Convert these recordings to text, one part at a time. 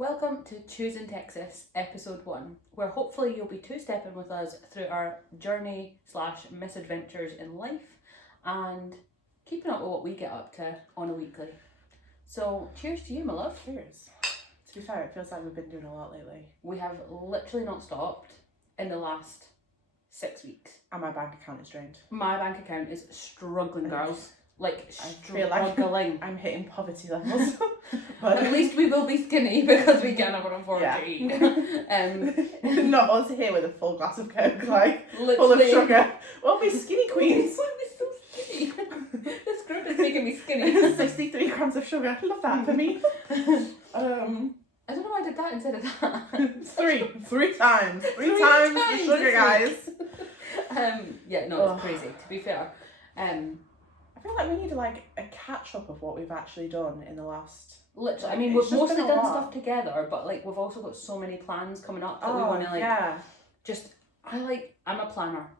Welcome to Choosin, Texas, episode 1, where hopefully you'll be two-stepping with us through our journey/misadventures in life and keeping up with what we get up to on a weekly. So, cheers to you, my love. Cheers. To be fair, it feels like we've been doing a lot lately. We have literally not stopped in the last 6 weeks. And my bank account is drained. My bank account is struggling, girls. Like, I feel like struggling. I'm hitting poverty levels. But at least we will be skinny because we can afford to eat. Not us here with a full glass of Coke, like, literally, full of sugar. We'll be skinny queens. Why are we so skinny? This group is making me skinny. 63 grams of sugar. Love that for me. I don't know why I did that instead of that. Three times. Three times the sugar, guys. It's crazy, to be fair. I feel like we need like a catch up of what we've actually done in the last. Literally, I mean, we've mostly done stuff together, but like we've also got so many plans coming up that we want to like. Yeah. I'm a planner.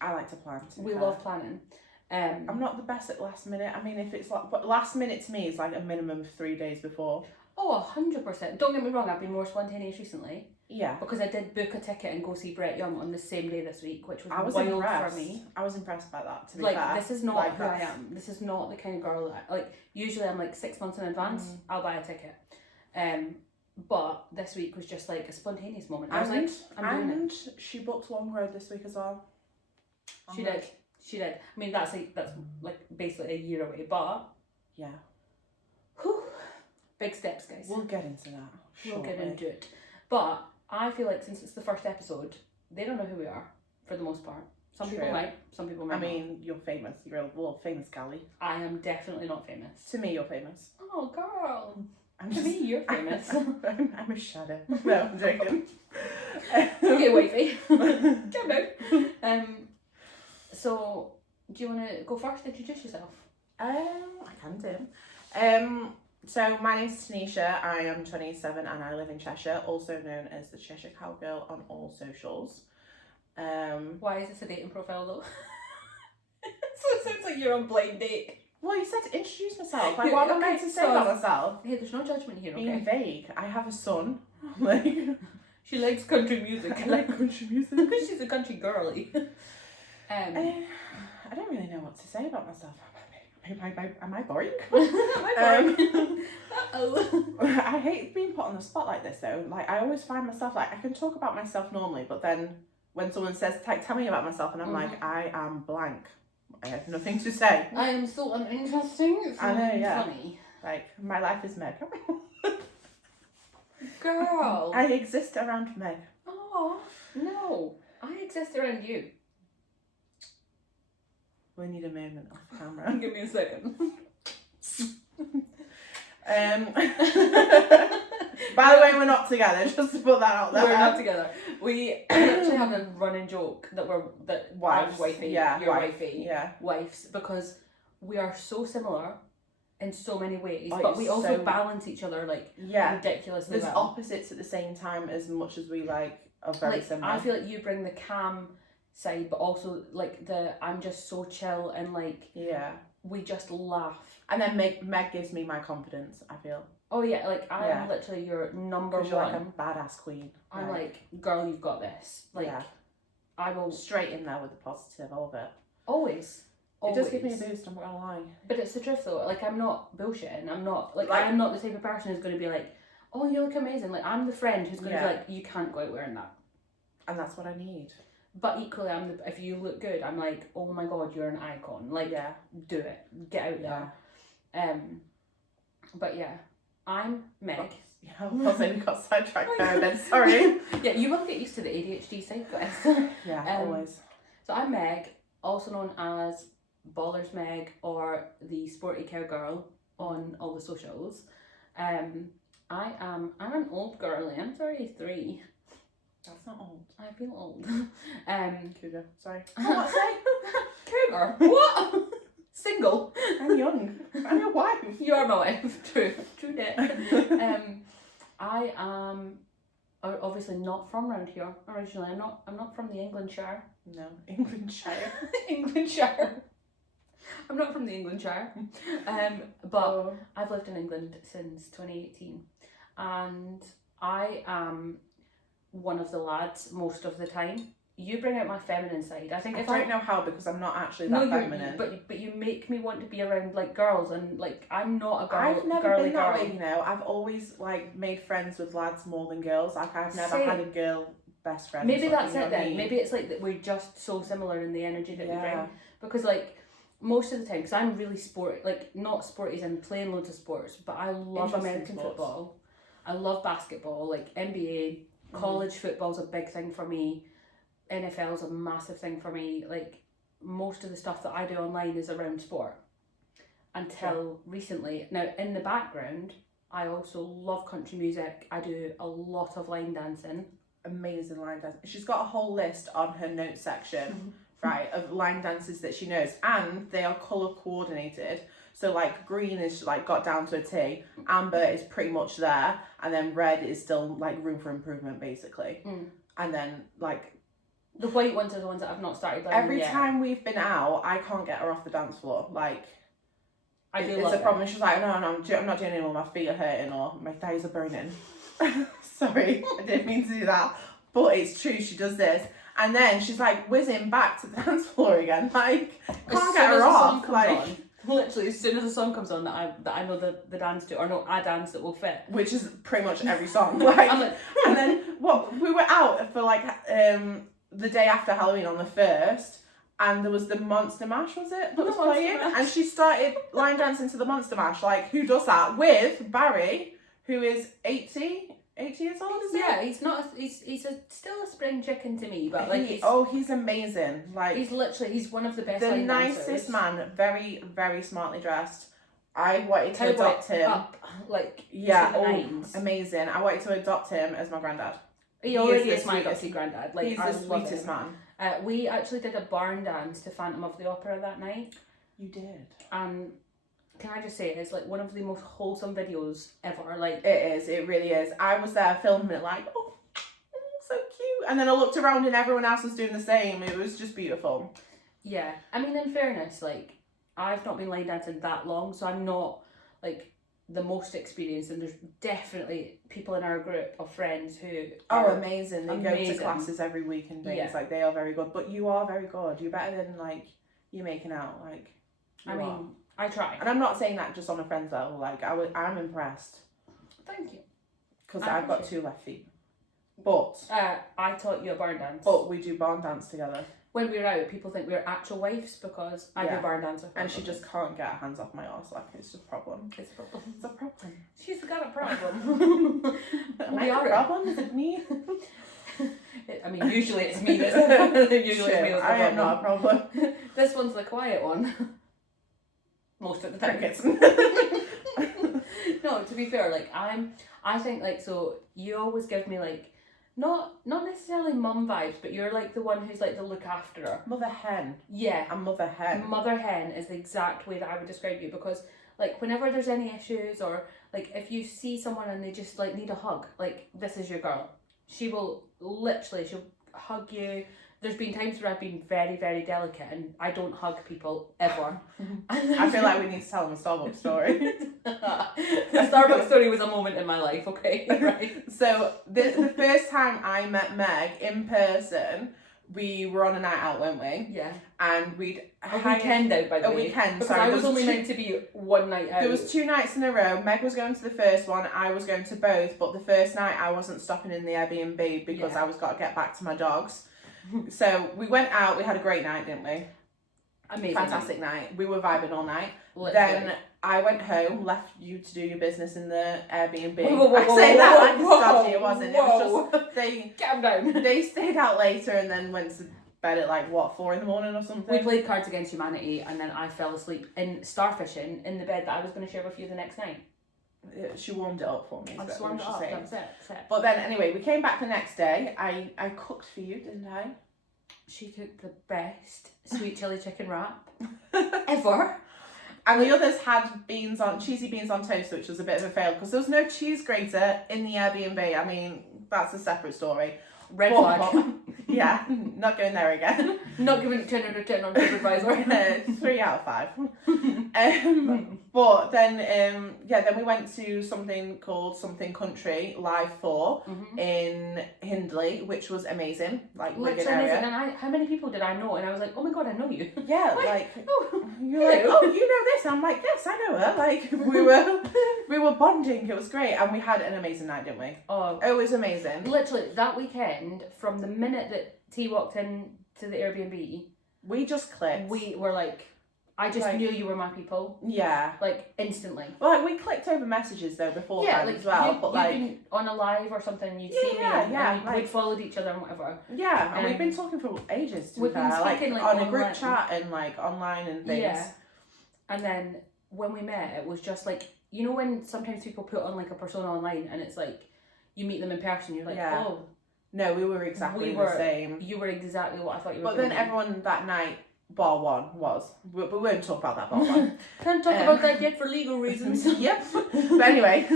I like to plan. We love planning. I'm not the best at last minute. I mean, if it's like, but last minute to me is like a minimum of 3 days before. Oh, 100%. Don't get me wrong, I've been more spontaneous recently. Yeah. Because I did book a ticket and go see Brett Young on the same day this week, which was wild impressed. for me. I was impressed by that, to be like, fair. This is not who I am. This is not the kind of girl that, like, usually I'm like 6 months in advance, I'll buy a ticket. But this week was just like a spontaneous moment. I was like, I'm doing it. And she booked Long Road this week as well. She did. I mean, that's like basically a year away, but yeah. Whew, big steps, guys. We'll get into that. We'll get into it. But I feel like since it's the first episode, they don't know who we are for the most part. Some people might, some people might. I mean, you're famous. You're a little famous galley. I am definitely not famous. To me, you're famous. Oh, girl. To me, you're famous. I'm a shadow. No, I'm joking. Okay, wifey. Calm down. So, do you want to go first? Introduce yourself. I can do. So my name's Tonisha. I am 27 and I live in Cheshire, also known as the Cheshire Cowgirl on all socials. Why is this a dating profile though? So it sounds like you're on blind date. Well, you said to introduce myself. Like, what am I meant to say about myself? Hey, there's no judgment here, okay? Being vague. I have a son. Like, she likes country music. I like country music. She's a country girly. I don't really know what to say about myself. Am I boring? I hate being put on the spot like this though. Like, I always find myself like, I can talk about myself normally, but then when someone says, tell me about myself, and I'm like, I am blank. I have nothing to say. I am so uninteresting. I know, yeah. Funny. Like, my life is Meg. Girl. I exist around Meg. Oh, no. I exist around you. We need a moment off camera. Give me a second. By the way, we're not together, just to put that out there. We're not together. We actually have a running joke that wives. I'm wifey, yeah, you're wife. wifey, yeah, wives, because we are so similar in so many ways, oh, but we also balance each other like ridiculously There's well. opposites at the same time as much as we like are very similar. I feel like you bring the calm side, but also like I'm just so chill and like we just laugh. And then Meg gives me my confidence, I feel. Oh yeah, like I am literally your number one. You're like a badass queen. I'm like, girl, you've got this. Like, I will straight in there with the positive, all of it. Always. It does give me a boost, I'm not gonna lie. But it's the truth though. Like, I'm not bullshitting. I'm not I'm not the type of person who's gonna be like, oh, you look amazing. Like, I'm the friend who's gonna be like, you can't go out wearing that. And that's what I need. But equally, if you look good, I'm like, oh my god, you're an icon. Like, do it. Get out there. But yeah, I'm Meg. Yeah, well, then we got sidetracked there then, sorry. Yeah, you will get used to the ADHD side, guys. Always. So I'm Meg, also known as Ballers Meg or the Sporty Cowgirl on all the socials. I'm an old girlie. I'm 33. That's not old. I feel old. Cougar, sorry. What say? Cougar? What? Single. I'm young. I'm your wife. You are my wife. True that. I am obviously not from around here originally. I'm not from the Englandshire. No, Englandshire. Englandshire. I'm not from the Englandshire. But I've lived in England since 2018, and I am one of the lads most of the time. You bring out my feminine side. I think I if don't know how, because I'm not actually no, that feminine. but you make me want to be around like girls, and like I'm not a girl. I've never girly been that girl. way, you know. I've always like made friends with lads more than girls. Like I've never Same. had a girl best friend. Maybe or that's something, it you know what I then. mean? Maybe it's like that we're just so similar in the energy that we Yeah. bring. Because like most of the time, because I'm really not sporty as in playing loads of sports, but I love Interesting American sports. football. I love basketball, like NBA, college football's a big thing for me. NFL's a massive thing for me. Like most of the stuff that I do online is around sport. Until recently. Now in the background, I also love country music. I do a lot of line dancing. Amazing line dance. She's got a whole list on her notes section, right, of line dances that she knows, and they are colour coordinated. So like green is like got down to a T, amber is pretty much there, and then red is still like room for improvement basically. And then like the white ones are the ones that I've not started learning every yet. time we've been out, I can't get her off the dance floor. Like it's a problem. She's like, no, I'm not doing it anymore. My feet are hurting or my thighs are burning. Sorry, I didn't mean to do that. But it's true, she does this. And then she's like whizzing back to the dance floor again. Like, can't get her off. Like, literally, as soon as the song comes on that I know the dance to, or no, a dance that will fit. Which is pretty much every song. Like, and then we were out for like the day after Halloween on the 1st. And there was the Monster Mash, was it? That was playing. And she started line dancing to the Monster Mash. Like, who does that? With Barry, who is 80 years old, is he? Yeah, he's not. He's still a spring chicken to me, but like he's amazing. Like he's one of the best. The line nicest dancers. man, very very smartly dressed. I wanted to adopt him. Up, like amazing. I wanted to adopt him as my granddad. He already is my adopted granddad. Like he's the sweetest man. We actually did a barn dance to Phantom of the Opera that night. You did. And can I just say, it's like one of the most wholesome videos ever. Like it is. It really is. I was there filming it, like, oh, so cute. And then I looked around and everyone else was doing the same. It was just beautiful. Yeah, I mean, in fairness, like I've not been line dancing that long, so I'm not like the most experienced, and there's definitely people in our group of friends who are amazing. They go to classes every week and things. Like they are very good, but you are very good. You're better than like you making out. Like I try, and I'm not saying that just on a friend's level. Like I'm impressed. Thank you. Because I've got 2 left feet. But I taught you a barn dance. But we do barn dance together. When we're out, people think we're actual wives because I do barn dance with her. And she just can't get her hands off my arse. Like, it's a problem. It's a problem. It's a problem. She's got a problem. Am I a problem? Is it me? I mean, usually it's me that's usually it's me that's the I am not a problem. This one's the quiet one. Most of the time. Crickets. No, to be fair, like I think like, so you always give me like not necessarily mum vibes, but you're like the one who's like the look after her. Mother hen. Yeah. I'm mother hen. Mother hen is the exact way that I would describe you, because like whenever there's any issues, or like if you see someone and they just like need a hug, like this is your girl. She'll hug you. There's been times where I've been very, very delicate and I don't hug people ever. I feel like we need to tell them a Starbucks story. The Starbucks story was a moment in my life, okay? Right. So the first time I met Meg in person, we were on a night out, weren't we? Yeah. And we'd a weekend out, by the way. A weekend. Because I was only meant to be one night out. There was 2 nights in a row. Meg was going to the first one, I was going to both, but the first night I wasn't stopping in the Airbnb because I was got to get back to my dogs. So we went out, we had a great night, didn't we? Amazing. Fantastic night. We were vibing all night. Literally. Then I went home, left you to do your business in the Airbnb. Whoa, I say that like it's whoa, dodgy, it wasn't. whoa. It was just they Calm down. They stayed out later and then went to bed at like 4 in the morning or something. We played Cards Against Humanity and then I fell asleep in starfishing in the bed that I was going to share with you the next night. She warmed it up for me. I just warmed it up. That's it. But then anyway, we came back the next day. I cooked for you, didn't I? She cooked the best sweet chili chicken wrap ever. And the others had cheesy beans on toast, which was a bit of a fail because there was no cheese grater in the Airbnb. I mean, that's a separate story. Red flag. Yeah, not going there again. Not giving it 10 out of 10 on TripAdvisor. 3 out of 5. But then, then we went to something called Something Country Live 4 in Hindley, which was amazing. Like, Literally amazing. And how many people did I know? And I was like, oh my god, I know you. Yeah, you're like, oh, you know this? I'm like, yes, I know her. Like, we were bonding. It was great, and we had an amazing night, didn't we? Oh, it was amazing. Literally that weekend, from the minute that T walked in to the Airbnb, we just clicked. We were like, I just knew you were my people. Yeah. Like, instantly. Well, like, we clicked over messages though beforehand as well. But like, been on a live or something, you'd see me, and we'd followed each other and whatever. Yeah, and we've been talking for ages. To we've been speaking like on a group chat and like online and things. Yeah. And then when we met, it was just like, you know when sometimes people put on like a persona online and it's like you meet them in person, you're like, oh. No, we were exactly the same. You were exactly what I thought you were. But then everyone that night, bar one, was. But we won't talk about that bar one. Can't talk about that yet for legal reasons. Yep. But anyway,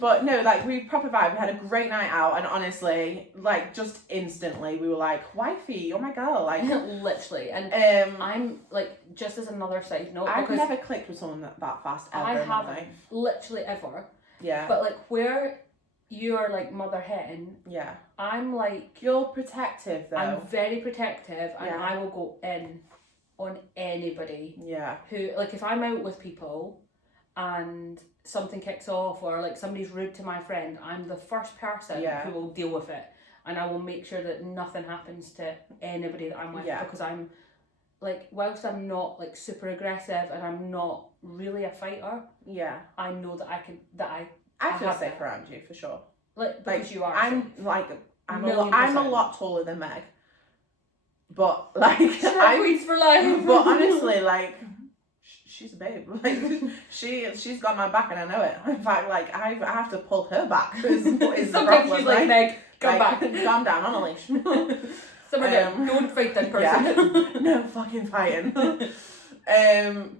but no, like, we proper vibe. We had a great night out, and honestly, like, just instantly, we were like, wifey, oh my god, like. Literally. And I'm like, just as another side note, I've never clicked with someone that fast ever. I haven't literally ever. Yeah. But like, where you're like mother hen. Yeah. I'm like. You're protective though. I'm very protective, and I will go in on anybody. Yeah. Who, like, if I'm out with people and something kicks off or like somebody's rude to my friend, I'm the first person who will deal with it, and I will make sure that nothing happens to anybody that I'm with, because I'm like, whilst I'm not like super aggressive and I'm not really a fighter, I know that I feel safe around you for sure. Like, because you are. I'm a lot taller than Meg, but like queens for life. But honestly, like, she's a babe. Like, she's got my back, and I know it. In fact, like, I have to pull her back. Is the sometimes she's like, Meg, come back, calm down, on a leash. Don't fight that person. Yeah. No fucking fighting.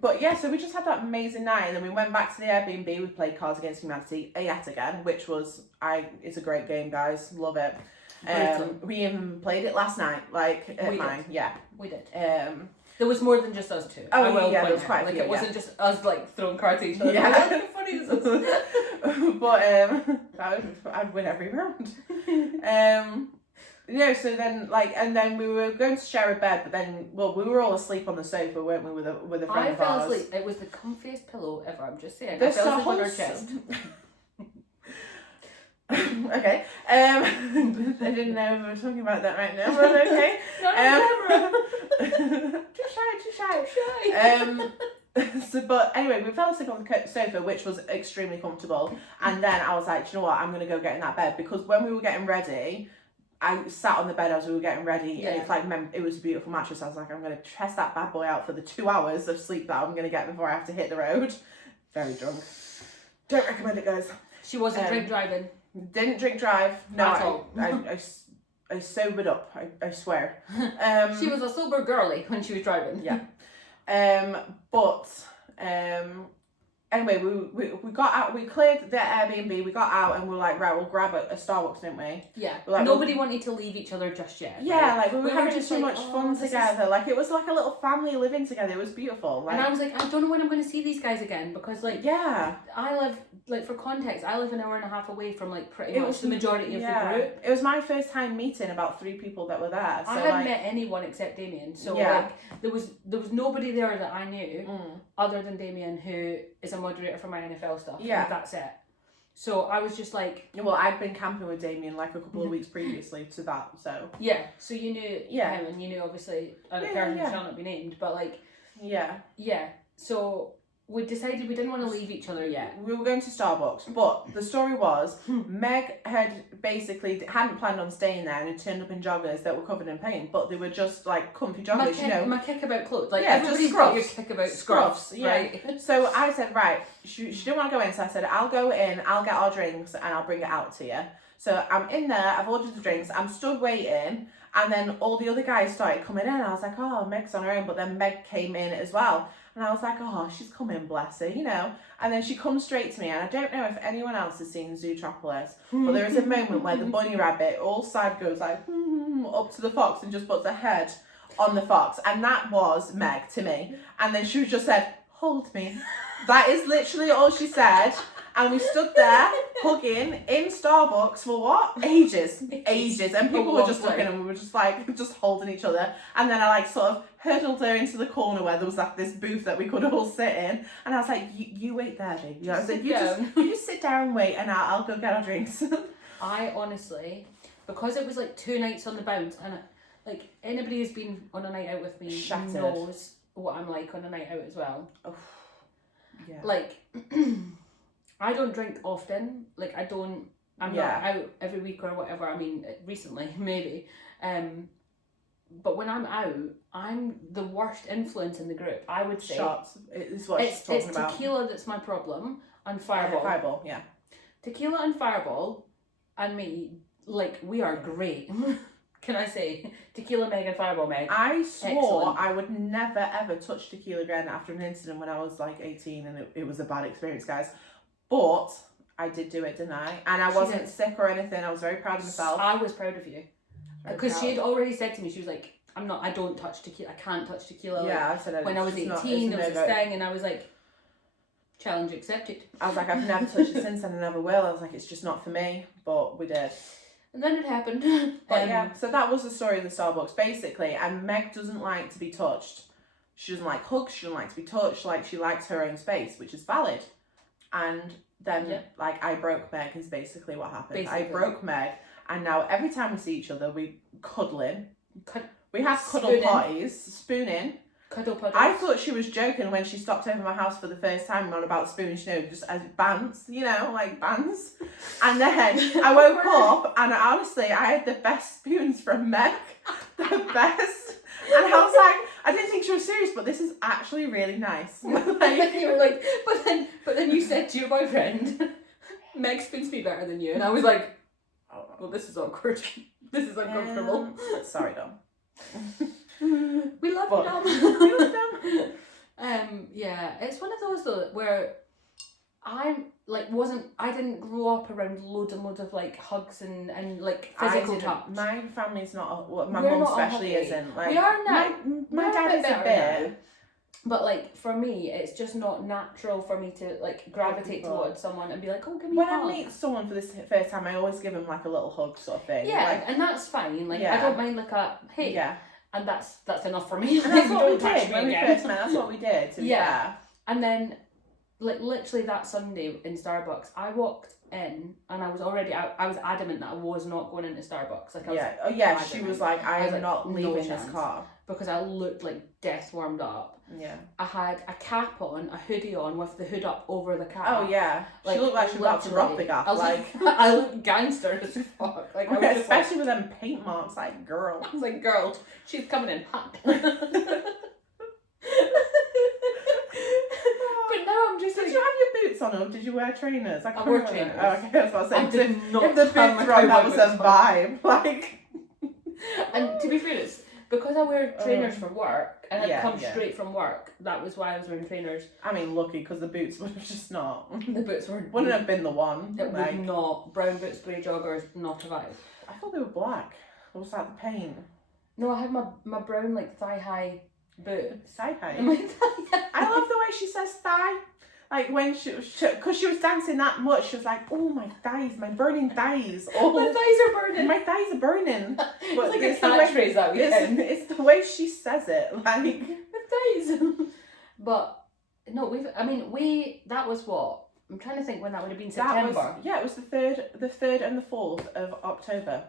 But yeah, so we just had that amazing night, and then we went back to the Airbnb. We played Cards Against Humanity yet again, which was it's a great game, guys. Love it. We even played it last night, like at mine. Yeah, we did. There was more than just us two. Oh yeah, there was quite a few. It wasn't just us like throwing cards at each other. Yeah, how funny is this? But I'd win every round. So then, like, and then we were going to share a bed, but then, we were all asleep on the sofa, weren't we, with a friend of ours. I fell asleep. It was the comfiest pillow ever, I'm just saying. I fell asleep on her chest. Okay. I didn't know we were talking about that right now, but okay. Too shy. But anyway, we fell asleep on the sofa, which was extremely comfortable, and then I was like, you know what, I'm going to go get in that bed, because when we were getting ready, I sat on the bed as we were getting ready, and it's like, it was a beautiful mattress. I was like, I'm going to test that bad boy out for the 2 hours of sleep that I'm going to get before I have to hit the road. Very drunk. Don't recommend it, guys. She wasn't drink driving. Didn't drink drive. No, at all. I sobered up. I swear. She was a sober girly when she was driving. Yeah. Anyway, we got out, we cleared the Airbnb, we got out, and we were like, right, we'll grab a Starbucks, didn't we? Yeah. Like, nobody wanted to leave each other just yet. Yeah, like, we were having so much fun together. Like, it was like a little family living together. It was beautiful. Like, and I was like, I don't know when I'm going to see these guys again, because, like, I live, like, for context, I live an hour and a half away from, like, pretty much the majority of the group. It was my first time meeting about 3 people that were there. So, I hadn't met anyone except Damien, so, like, there was nobody there that I knew other than Damien, who is a moderator for my NFL stuff. Yeah. And that's it. So I was just like... Well, I'd been camping with Damien like a couple of weeks previously to that, so... Yeah, so you knew him, and you knew, obviously, a person who shall not be named, but, like... Yeah. Yeah, so... We decided we didn't want to leave each other yet. We were going to Starbucks, but the story was Meg hadn't planned on staying there, and had turned up in joggers that were covered in paint, but they were just like comfy joggers, My kickabout clothes, like everybody's got your kickabout scruffs, right? Yeah. So I said, right, she didn't want to go in, so I said, I'll go in, I'll get our drinks, and I'll bring it out to you. So I'm in there, I've ordered the drinks, I'm stood waiting, and then all the other guys started coming in, and I was like, oh, Meg's on her own, but then Meg came in as well. And I was like, oh, she's coming, bless her, you know. And then she comes straight to me, and I don't know if anyone else has seen Zootropolis, but there is a moment where the bunny rabbit all side goes like up to the fox and just puts her head on the fox, and that was Meg to me. And then she just said, hold me. That is literally all she said. And we stood there hugging in Starbucks for what? Ages. And people were just looking, and we were just like, just holding each other. And then I like sort of hurdled her into the corner where there was like this booth that we could all sit in. And I was like, you wait there, babe. You know, I said, you just sit down and wait, and I'll go get our drinks. I honestly, because it was like 2 nights on the bounce, and like anybody who's been on a night out with me knows what I'm like on a night out as well. Oh, yeah. Like, I don't drink often. Like, I'm not out every week or whatever. I mean, recently, maybe. But when I'm out, I'm the worst influence in the group, I would say. Shots is what she's talking about. It's tequila that's my problem, and Fireball. Fireball, yeah. Tequila and Fireball and me, like, we are great. Can I say? Tequila Meg and Fireball Meg. I swore Excellent. I would never ever touch tequila again after an incident when I was like 18, and it was a bad experience, guys. But I did do it, didn't I? And I wasn't sick or anything. I was very proud of myself. I was proud of you. Because she had already said to me, she was like, I don't touch tequila, I can't touch tequila. Yeah, like, I said when I was 18, there was this thing, and I was like, challenge accepted. I was like, I've never touched it since, and I never will. I was like, it's just not for me. But we did. And then it happened. But yeah, so that was the story of the Starbucks, basically. And Meg doesn't like to be touched. She doesn't like hugs, she doesn't like to be touched. Like, she likes her own space, which is valid. And then, like, I broke Meg is basically what happened. Basically. I broke Meg, and now every time we see each other, we cuddling. We have cuddle parties, spooning. Cuddle parties. I thought she was joking when she stopped over my house for the first time on about spooning, you know, just as bands, you know, like bands. And then I woke up, and honestly, I had the best spoons from Meg. The best. And I was like, I didn't think she was serious, but this is actually really nice. Like, you were like, but then you said to your boyfriend, Meg spoons me better than you, and I was like, oh, well, this is awkward. This is uncomfortable. Sorry, Dom. We love you, Dom. We love Dom. Yeah, it's one of those though where I didn't grow up around loads and loads of like hugs and like physical touch. My family's not, my mum especially isn't. Like, we are now. My dad is a bit. But like for me, it's just not natural for me to like gravitate towards someone and be like, oh, give me when a hug. When I meet someone for this first time, I always give them like a little hug sort of thing. Yeah, like, and that's fine. Like I don't mind like a hey. Yeah. And that's enough for me. And that's what we did when we first met. That's what we did. To be fair. And then, like literally that Sunday in Starbucks, I walked in and I was already out. I was adamant that I was not going into Starbucks. Like I was adamant. She was like, I am not leaving this car because I looked like death warmed up. Yeah. I had a cap on, a hoodie on with the hood up over the cap. Oh yeah. Like, she looked like she was about to rock the gap. I looked gangster as fuck. Like especially with them paint marks. Like girl. I was like, girl, she's coming in hot. But now I'm just like, did you have your boots on or did you wear trainers? I wore trainers. Oh, okay, that's what I was saying. If the boots were on, that was a vibe. Like. And to be fair, it's because I wear trainers for work and I'd come straight from work. That was why I was wearing trainers. I mean, lucky because the boots would have just not. The boots wouldn't have been the one. It would not. Brown boots, grey joggers, not a vibe. I thought they were black. It was like the paint. No, I had my brown like thigh high boots. Thigh high. I love the way she says thigh. Like when because she was dancing that much, she was like, "Oh my thighs, my burning thighs! Oh, my thighs are burning. My thighs are burning." It's like a catchphrase that weekend. It's the way she says it, like my thighs. But no, that was what I'm trying to think when that would have been September. It was the third and the 4th of October.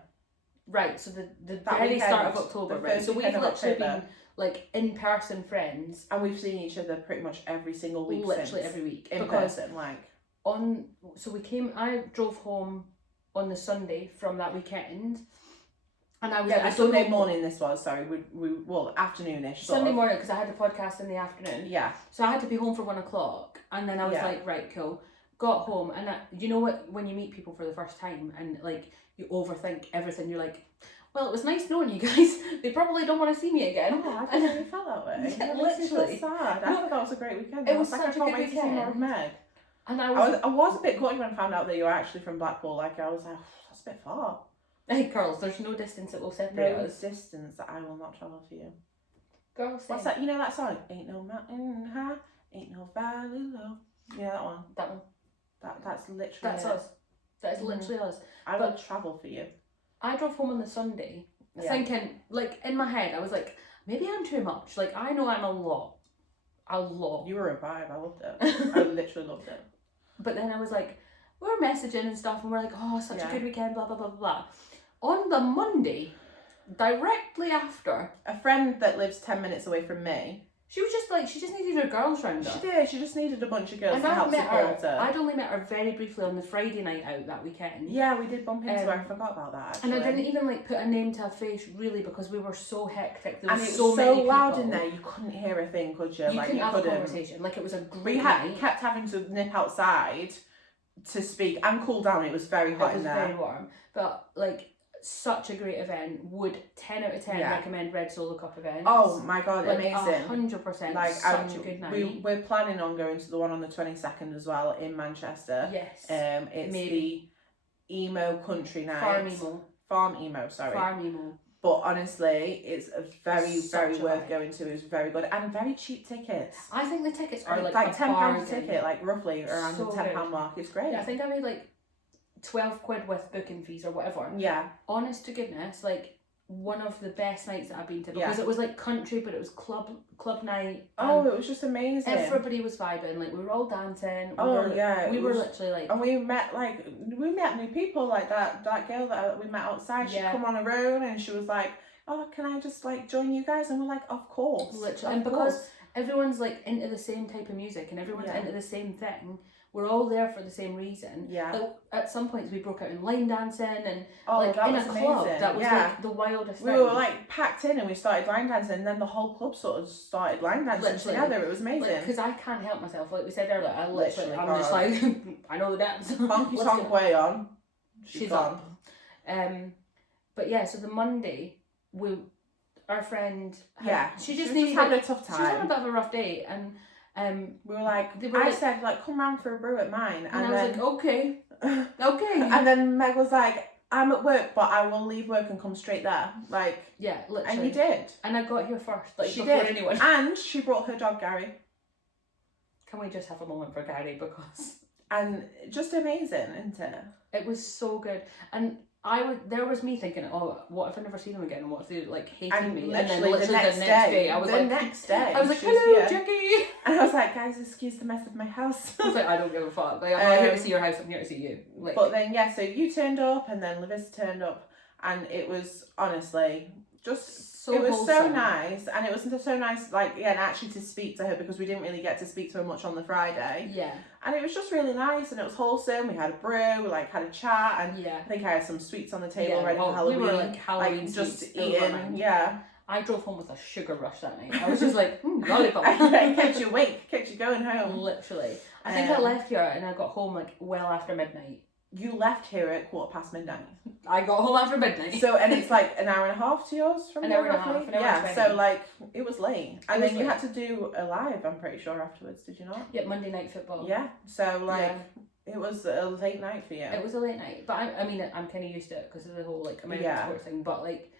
Right, so the very start of October, right? So we've literally been like in-person friends. And we've seen each other pretty much every single week literally every week. In person, like. I drove home on the Sunday from that weekend. And I was Sunday morning this was, sorry, afternoonish. Sunday morning, because I had the podcast in the afternoon. Yeah. So I had to be home for 1 o'clock. And then I was like, right, cool. Got home, and you know what, when you meet people for the first time and like you overthink everything, you're like, Well, it was nice knowing you guys. They probably don't want to see me again. Oh, I didn't really feel that way. Yeah, It makes me literally. feel sad. I No, thought that was a great weekend. it I was like, such I a can't good wait to see more of weekend. Meg. And I was a bit gutted when I found out that you were actually from Blackpool. Like, I was like, that's a bit far. Hey, girls, there's no distance that will separate No us. distance that I will not travel for you. Girls, What's that? You know that song? Ain't no mountain high, ain't no valley low. You know that one? That one. That's literally That's it. us. That is literally us. I will travel for you. I drove home on the Sunday thinking, like, in my head, I was like, maybe I'm too much. Like, I know I'm a lot. A lot. You were a vibe. I loved it. I literally loved it. But then I was like, we were messaging and stuff, and we're like, oh, such a good weekend, blah, blah, blah, blah. On the Monday, directly after, A friend that lives 10 minutes away from me. she was just like, she just needed her girls round her. She did. She just needed a bunch of girls And to help support her. I'd only met her very briefly on the Friday night out that weekend. Yeah, we did bump into her. I forgot about that, actually. And I didn't even like put a name to a face really because we were so hectic. There and was it was so so many loud people. in there, you couldn't hear a thing, could you? You Like, couldn't you have couldn't. a conversation. Like, it was a great We night. kept having to nip outside to speak and cool down. It was very hot in there. It was very warm. But, like, such a great event. Would 10 out of 10 recommend Red Solo Cup events. Oh my god, like, amazing. 100%. Like, such a good night. We're planning on going to the one on the 22nd as well in Manchester. Yes. It's maybe. the emo country night. Farm emo. Farm emo. But honestly, it's a very worth vibe. going to. It was very good and very cheap tickets. I think the tickets are like £10 a ticket, like roughly around So the £10 good. mark. It's great. Yeah, I think I made like 12 quid with booking fees or whatever. Yeah. Honest to goodness, like one of the best nights that I've been to because it was like country, but it was club night. Oh, it was just amazing. Everybody was vibing. Like, we were all dancing. We were literally like. And we met new people. Like that girl that we met outside. She come on her own and she was like, "Oh, can I just like join you guys?" And we're like, "Of course." Literally, and because everyone's like into the same type of music and everyone's into the same thing. We're all there for the same reason. Yeah. Like, at some points we broke out in line dancing and that in was a club. amazing. That was like the wildest thing. We were like packed in and we started line dancing and then the whole club sort of started line dancing together. It was amazing. Because I can't help myself. Like we said earlier, I'm just like, I know the dance. Honky tonk way on. She's gone. But yeah, so the Monday, our friend, she just needed having a tough time. She was having a bit of a rough day and we were like, I said like, come round for a brew at mine, and I was like, okay. And then Meg was like, I'm at work, but I will leave work and come straight there. Like, yeah, literally. And you did. And I got here first, like she before did. anyone. And she brought her dog Gary. Can we just have a moment for Gary because? And just amazing, isn't it? It was so good, and there was me thinking, oh, what if I never see them again? What if they like hated me? And then literally the next day, I was like, hello, Jackie. And I was like, guys, excuse the mess of my house. I was like, I don't give a fuck. Like, I'm not here to see your house. I'm here to see you. Like, but then so you turned up, and then Lavissa turned up, and it was honestly just. So it was wholesome. so nice, and it was so nice, like, and actually to speak to her because we didn't really get to speak to her much on the Friday. Yeah. And it was just really nice, and it was wholesome. We had a brew, we like had a chat, and I think I had some sweets on the table ready for Halloween. We were like Halloween just eating. Yeah. I drove home with a sugar rush that night. I was just like, lollipop. It kept you awake, kept you going home. Literally. I think I left here and I got home like well after midnight. You left here at midnight. I got home after midnight. So, and it's like an hour and a half to yours from an hour and a half. Yeah, so like it was late. And then you had to do a live, I'm pretty sure, afterwards, did you not? Yeah, Monday Night Football. Yeah, so like it was a late night for you. It was a late night, but I mean, I'm kind of used to it because of the whole like American sports thing. But like,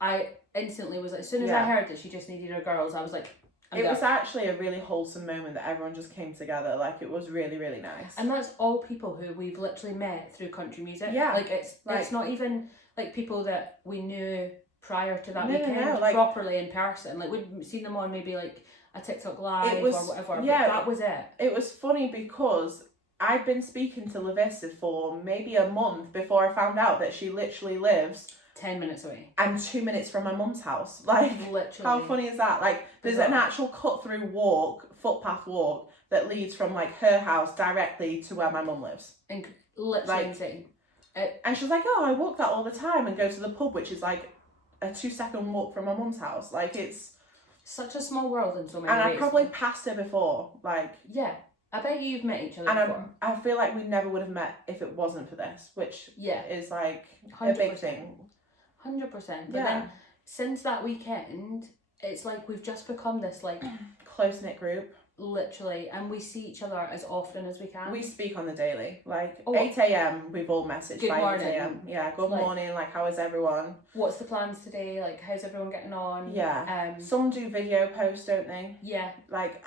I instantly was like, as soon as I heard that she just needed her girls, I was like, it was actually a really wholesome moment that everyone just came together. Like, it was really, really nice. And that's all people who we've literally met through country music. Yeah. Like, it's not even, like, people that we knew prior to that weekend like, properly in person. Like, we'd seen them on maybe, like, a TikTok live or whatever. Yeah, but that was it. It was funny because I'd been speaking to Lavissa for maybe a month before I found out that she literally lives 10 minutes away. And 2 minutes from my mum's house. Like, literally. How funny is that? Like, there's an actual cut-through footpath walk that leads from, like, her house directly to where my mum lives. Literally insane. And she was like, oh, I walk that all the time and go to the pub, which is, like, a 2-second walk from my mum's house. Like, it's... Such a small world in so many ways. And I probably passed her before, like... Yeah. I bet you've met each other before. And I feel like we never would have met if it wasn't for this, which is, like, 100%. A big thing. 100%. But Yeah. then since that weekend, it's like we've just become this like close-knit group. Literally, and we see each other as often as we can. We speak on the daily. Like 8 Oh. a.m. we've all messaged Good by morning. 8 a.m. Yeah, good Like, morning, like how is everyone? What's the plans today? Like how's everyone getting on? Yeah. Some do video posts, don't they? Yeah. Like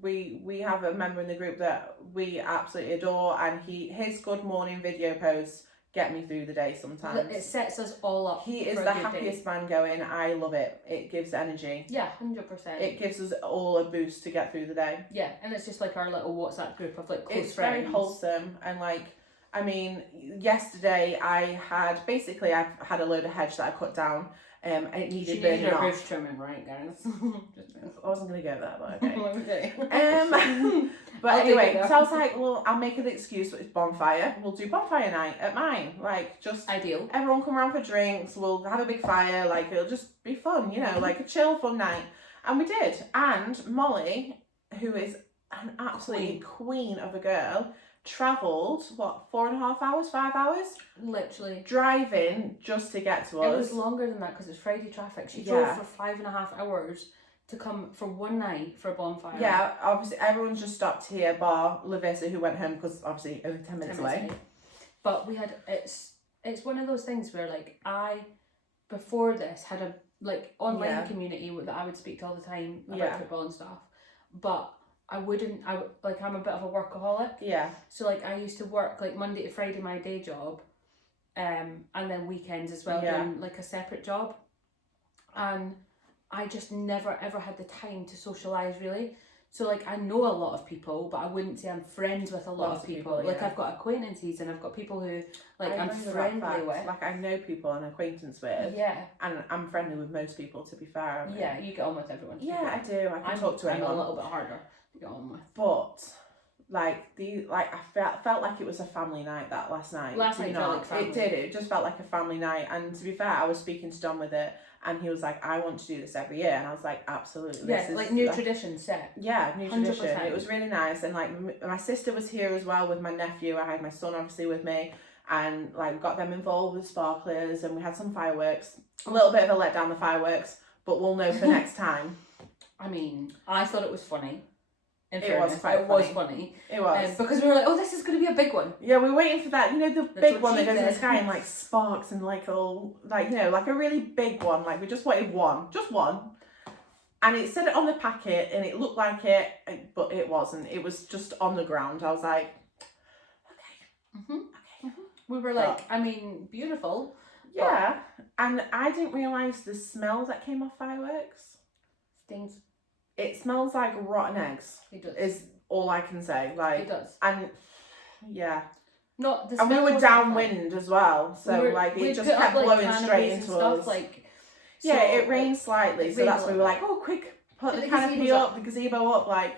we have a member in the group that we absolutely adore, and his good morning video posts get me through the day sometimes. It sets us all up. He is for the a good happiest day. man going. I love it. It gives energy. Yeah, 100%. It gives us all a boost to get through the day. Yeah, and it's just like our little WhatsApp group of like close it's friends. It's very wholesome, and like, I mean, yesterday I've had a load of hedge that I cut down, and it needed burning off. roof trimming, right, guys? I wasn't gonna go there, but okay. Okay. But I'll anyway, so I was like, well, I'll make an excuse. It's bonfire. We'll do bonfire night at mine. Like, just ideal. Everyone come around for drinks. We'll have a big fire. Like, it'll just be fun, you know, like a chill, fun night. And we did. And Molly, who is an absolutely queen of a girl, travelled, 4.5 hours, 5 hours? Literally. Driving just to get to us. It was longer than that because it's Friday traffic. She drove for 5.5 hours to come for one night for a bonfire. Yeah, obviously everyone's just stopped here, bar Lavissa, who went home because obviously only 10 minutes away. But we had, it's one of those things where like I, before this, had a like online community that I would speak to all the time about football and stuff. But I'm a bit of a workaholic. Yeah. So like I used to work like Monday to Friday, my day job, and then weekends as well, doing like a separate job. And I just never ever had the time to socialise really. So like I know a lot of people, but I wouldn't say I'm friends with a lot of people. Like I've got acquaintances and I've got people who like I'm friendly with. Like I know people I'm acquaintance with. Yeah. And I'm friendly with most people, to be fair. Yeah, you get on with everyone. Yeah, I do. I can talk to anyone. I'm a little bit harder to get on with. But I felt like it was a family night that last night. Last night felt like family. It did. It just felt like a family night. And to be fair, I was speaking to Dom with it, and he was like, "I want to do this every year," and I was like, "Absolutely." Yeah, this is new tradition set. Yeah, new 100%. Tradition. It was really nice, and like my sister was here as well with my nephew. I had my son obviously with me, and like we got them involved with sparklers, and we had some fireworks. A little bit of a letdown, the fireworks, but we'll know for next time. I mean, I thought it was funny. It was funny. It was. Because we were like, oh, this is going to be a big one. Yeah, we were waiting for that. You know, the big one that goes in the sky and like sparks and like all, like, you know, like a really big one. Like we just wanted one. Just one. And it said it on the packet and it looked like it, but it wasn't. It was just on the ground. I was like, okay. Mm-hmm. Okay. Mm-hmm. We were like, I mean, beautiful. Yeah. And I didn't realise the smell that came off fireworks. Stings. It smells like rotten eggs. It does. Is all I can say. Like, it does. And yeah. Not the and we were downwind as well, so it just kept blowing straight into us. Like, yeah, it rained slightly, so that's why we were like, oh, quick, put the canopy up, the gazebo up. Like,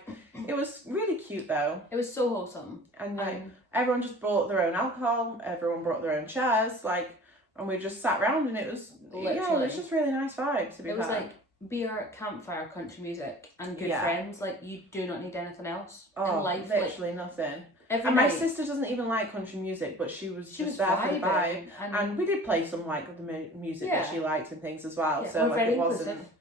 it was really cute though. It was so wholesome, and like everyone just brought their own alcohol. Everyone brought their own chairs, like, and we just sat round, and it was it was just really nice vibe. To be fair, it was like beer, campfire, country music, and good friends. Like, you do not need anything else in life. Literally nothing. And my sister doesn't even like country music, but she was there for the vibe. And we did play some like the music that she liked and things as well. So like it wasn't. Inclusive.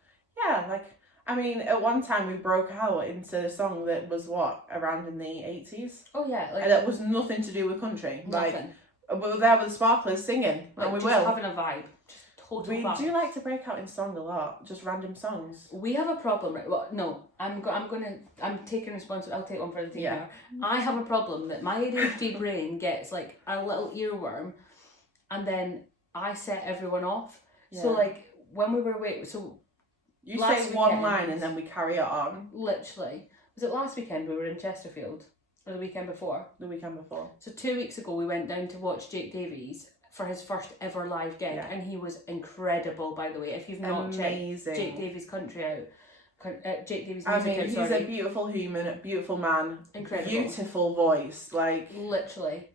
Yeah, like I mean, at one time we broke out into a song that was around in the 80s. Oh yeah, like and that was nothing to do with country. Nothing. Like we were there with the sparklers singing, and we just having a vibe. We do like to break out in song a lot, just random songs. We have a problem, right? Well, no, I'm taking responsibility. I'll take one for the team here. I have a problem that my ADHD brain gets like a little earworm, and then I set everyone off. Yeah. So like when we were away, so you say one line and then we carry it on. Literally, was it last weekend we were in Chesterfield, or the weekend before? The weekend before. So 2 weeks ago we went down to watch Jake Davies for his first ever live gig, and he was incredible, by the way. If you've not checked Jake Davies' country out, Jake Davies' music out, he's a beautiful human, a beautiful man, incredible, beautiful voice, like literally,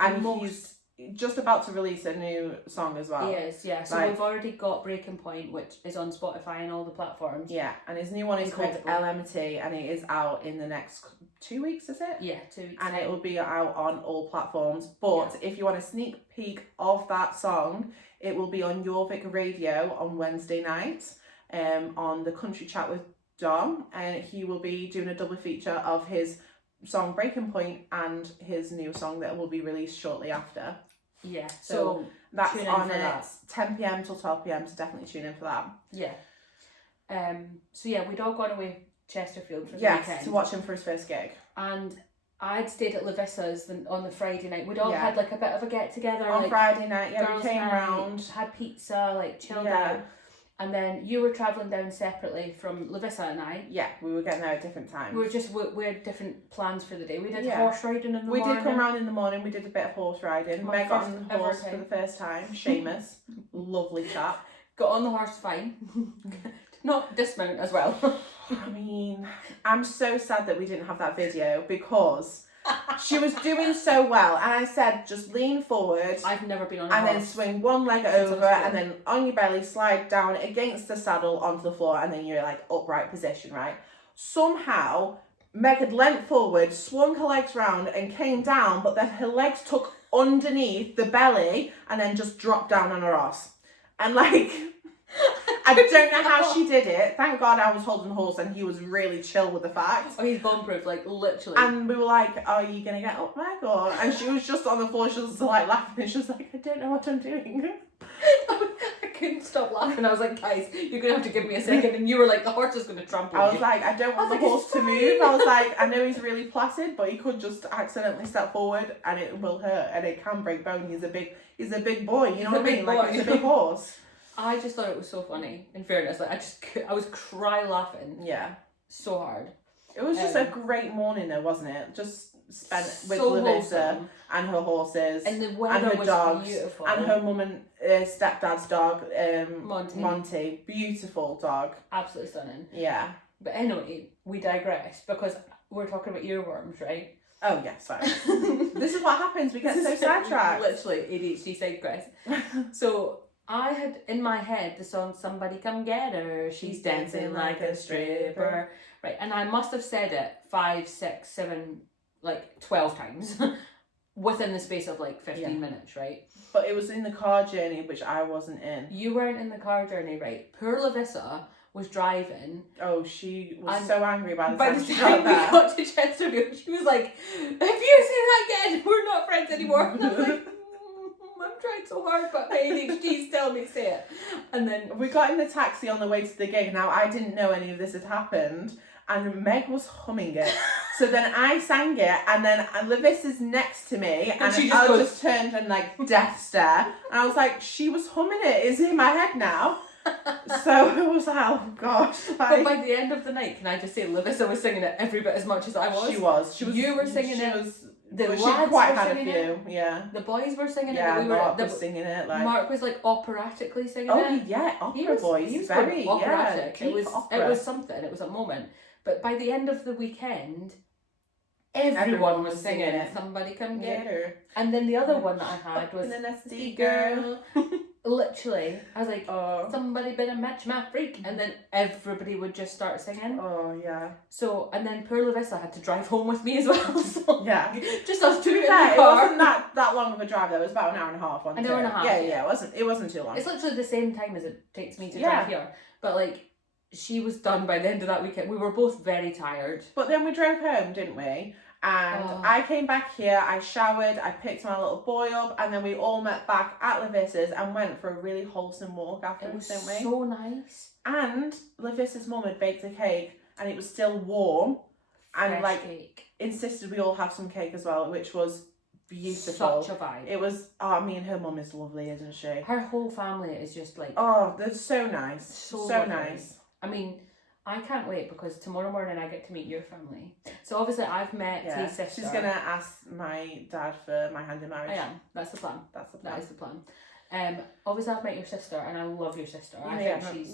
and he's just about to release a new song as well. He is, yeah. So we've already got Breaking Point, which is on Spotify and all the platforms. Yeah, and his new one is called LMT, and it is out in the next 2 weeks, is it? Yeah, 2 weeks. And it will be out on all platforms. But if you want a sneak peek of that song, it will be on Your Vic Radio on Wednesday night, on the Country Chat with Dom, and he will be doing a double feature of his song Breaking Point and his new song that will be released shortly after. Yeah, so that's on at 10 p.m. till 12 p.m, so definitely tune in for that. Yeah. So yeah, we'd all gone away Chesterfield for the weekend. Yes, to watch him for his first gig. And I'd stayed at Lavissa's on the Friday night. We'd all had like a bit of a get together on like, Friday night. Yeah, we came round, had pizza, like chilled out. And then you were travelling down separately from Lavissa and I. Yeah, we were getting there at different times. We had different plans for the day. We did horse riding in the morning. We did come round in the morning. We did a bit of horse riding. Meg got on the horse for the first time. Seamus, lovely chap. Got on the horse fine. Not dismount as well. I mean, I'm so sad that we didn't have that video because she was doing so well, and I said just lean forward. I've never been on a and horse. Then swing one leg over, and then on your belly slide down against the saddle onto the floor, and then you're like upright position, right? Somehow Meg had leant forward, swung her legs round, and came down, but then her legs took underneath the belly and then just dropped down on her ass, and like. I don't know how she did it. Thank God I was holding the horse and he was really chill with the fact. Oh, he's bomb-proof, like literally. And we were like, are you going to get up, Meg? And she was just on the floor, she was like laughing and she was like, I don't know what I'm doing. I couldn't stop laughing. I was like, guys, you're going to have to give me a second. And you were like, the horse is going to trample you. I was like, I don't want the horse to move. I was like, I know he's really placid, but he could just accidentally step forward and it will hurt and it can break bone. He's a big boy, you know what I mean? Like, he's a big horse. I just thought it was so funny, in fairness. Like, I was cry laughing. Yeah. So hard. It was just a great morning though, wasn't it? Just spent with Lavissa and her horses. And the weather and her was dogs, beautiful. And her mum and stepdad's dog, Monty. Beautiful dog. Absolutely stunning. Yeah. But anyway, we digress because we're talking about earworms, right? Oh, yes, sorry. This is what happens. We get so sidetracked. Literally, ADHD digress. So I had in my head the song Somebody Come Get Her, She's Dancing Like a Stripper. Right, and I must have said it 5, 6, 7, 12 times within the space of 15 minutes, right? But it was in the car journey, which I wasn't in. You weren't in the car journey, right? Poor Lavissa was driving. Oh, she was so angry by the time we got to Chesterfield. She was like, if you say that again, we're not friends anymore. And I was like, I'm trying so hard, but my ADHD's telling me to say it. And then we got in the taxi on the way to the gig. Now, I didn't know any of this had happened, and Meg was humming it. So then I sang it, and then Lavissa's next to me, and I just turned and death stare, and I was like, she was humming it. It's in my head now. So it was like, oh gosh. But by the end of the night, can I just say, Lavissa was singing it every bit as much as I was. She was. You were singing it. The lads she quite were had singing a few, it. yeah. The boys were singing it. We Mark was singing it. Mark was operatically singing it. Oh yeah, opera voice. He was very operatic. Yeah, it was something. It was a moment. But by the end of the weekend, everyone was singing it. Somebody Come Get Her. And then the other one that I had was the Nasty Girl. Literally, I was like, somebody better match my freak, and then everybody would just start singing. Oh yeah. So and then poor Lavissa had to drive home with me as well. So yeah, just us two in the car. It wasn't that long of a drive though. It was about an hour and a half. An hour and a half. Yeah. It wasn't too long. It's literally the same time as it takes me to drive here. But she was done by the end of that weekend. We were both very tired. But then we drove home, didn't we? And I came back here, I showered, I picked my little boy up, and then we all met back at Lavissa's and went for a really wholesome walk afterwards, didn't we? So nice. And Lavissa's mum had baked a cake, and it was still warm, and fresh cake. Insisted we all have some cake as well, which was beautiful. Such a vibe. It was. I mean, her mum is lovely, isn't she? Her whole family is just oh, they're so nice. So nice. I mean, I can't wait because tomorrow morning I get to meet your family. So obviously I've met his sister. She's going to ask my dad for my hand in marriage. I am. That's the plan. That's the plan. That is the plan. Obviously I've met your sister and I love your sister.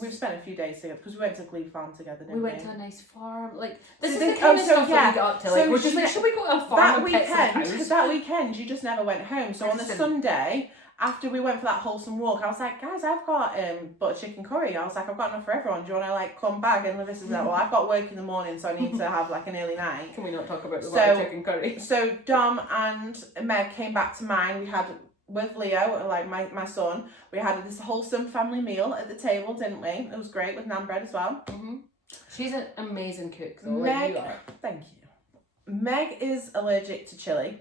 We've spent a few days together because we went to Glebe Farm together, didn't we? We went to a nice farm. Like, this So is the kind of stuff that we get up to. Like, So we're just like, should we go to a farm and pet some cows? That weekend, you just never went home. So on the Sunday, after we went for that wholesome walk, I was like, guys, I've got butter chicken curry. I was like, I've got enough for everyone. Do you want to like come back? And Lavissa's like, well, I've got work in the morning, so I need to have like an early night. Can we not talk about the butter chicken curry? So Dom and Meg came back to mine. We had, with Leo, like my son, we had this wholesome family meal at the table, didn't we? It was great with naan bread as well. Mm-hmm. She's an amazing cook, though. Meg, like you are. Thank you. Meg is allergic to chili.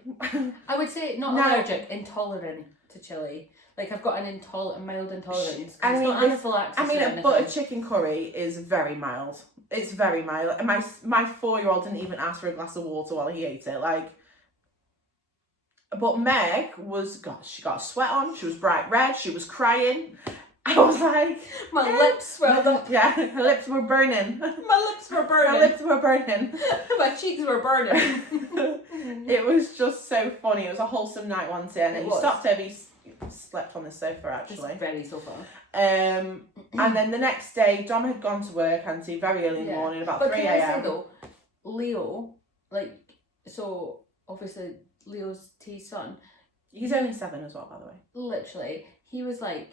I would say not allergic, intolerant to chili. Like, I've got a mild intolerance. It's not anaphylaxis. I mean, a butter chicken curry is very mild. It's very mild. And my 4-year-old didn't even ask for a glass of water while he ate it. Like, but Meg she got a sweat on. She was bright red. She was crying. I was like, my lips swelled up. Yeah, her lips were burning. My lips were burning. My lips were burning. My cheeks were burning. It was just so funny. It was a wholesome night once in. And he stopped over. He slept on the sofa, actually. It's very sofa. And then the next day, Dom had gone to work, and very early in the morning, about 3 a.m. But can I say, though, Leo, like, so obviously Leo's T's son. He's only 7 as well, by the way. Literally. He was like,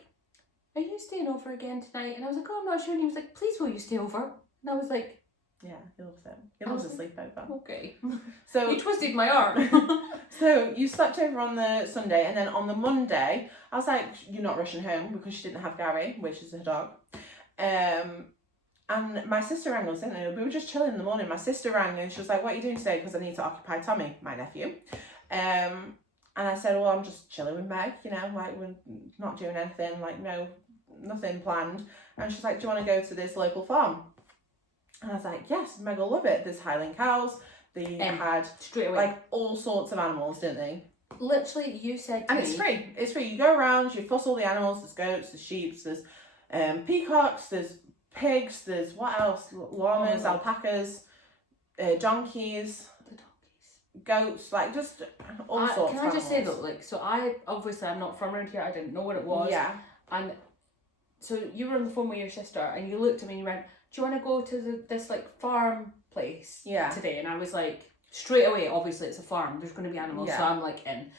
are you staying over again tonight? And I was like, oh, I'm not sure. And he was like, please will you stay over? And I was like, yeah, he loves it. He loves a sleepover. Okay. So you twisted my arm. So you slept over on the Sunday, and then on the Monday, I was like, you're not rushing home because she didn't have Gary, which is her dog. And my sister rang us, didn't we? We were just chilling in the morning. My sister rang and she was like, what are you doing today? Because I need to occupy Tommy, my nephew. And I said, well, I'm just chilling with Meg, like we're not doing anything, like nothing planned. And she's like, do you want to go to this local farm? And I was like, yes, Meg will love it. There's Highland cows. They had straight away like all sorts of animals, didn't they? Literally, you said to me. And it's free. It's free. You go around, you fuss all the animals. There's goats, there's sheep, there's peacocks, there's pigs, there's what else? Llamas, alpacas, donkeys. Goats, like just all sorts. Can I just say though, like, so I'm not from around here. I didn't know what it was. Yeah. And so you were on the phone with your sister, and you looked at me and you went, "Do you want to go to this like farm place today?" And I was like, straight away, obviously it's a farm. There's going to be animals, so I'm like in.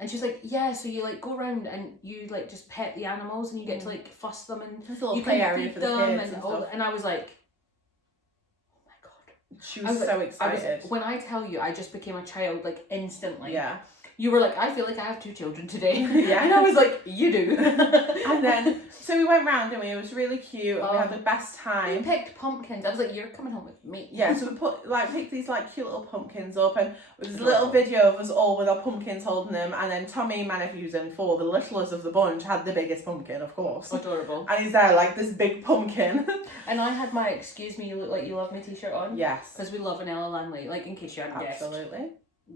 And she's like, yeah. So you like go around and you like just pet the animals, and you get to like fuss them, and there's a little you play can area feed for the them, kids and I was like. She was so excited. When I tell you, I just became a child, like, instantly. Yeah. You were like, I feel like I have 2 children today. Yeah. And I was like, you do. And then, so we went round and it was really cute and we had the best time. We picked pumpkins. I was like, you're coming home with me. Yeah, so we picked these like cute little pumpkins up, and there's a little video of us all with our pumpkins holding them, and then Tommy, my nephew's and 4, the littlest of the bunch, had the biggest pumpkin, of course. Adorable. And he's there like this big pumpkin. And I had my Excuse Me, You Look Like You Love Me t-shirt on. Yes. Because we love an Ella Langley, like in case you hadn't guessed. Absolutely.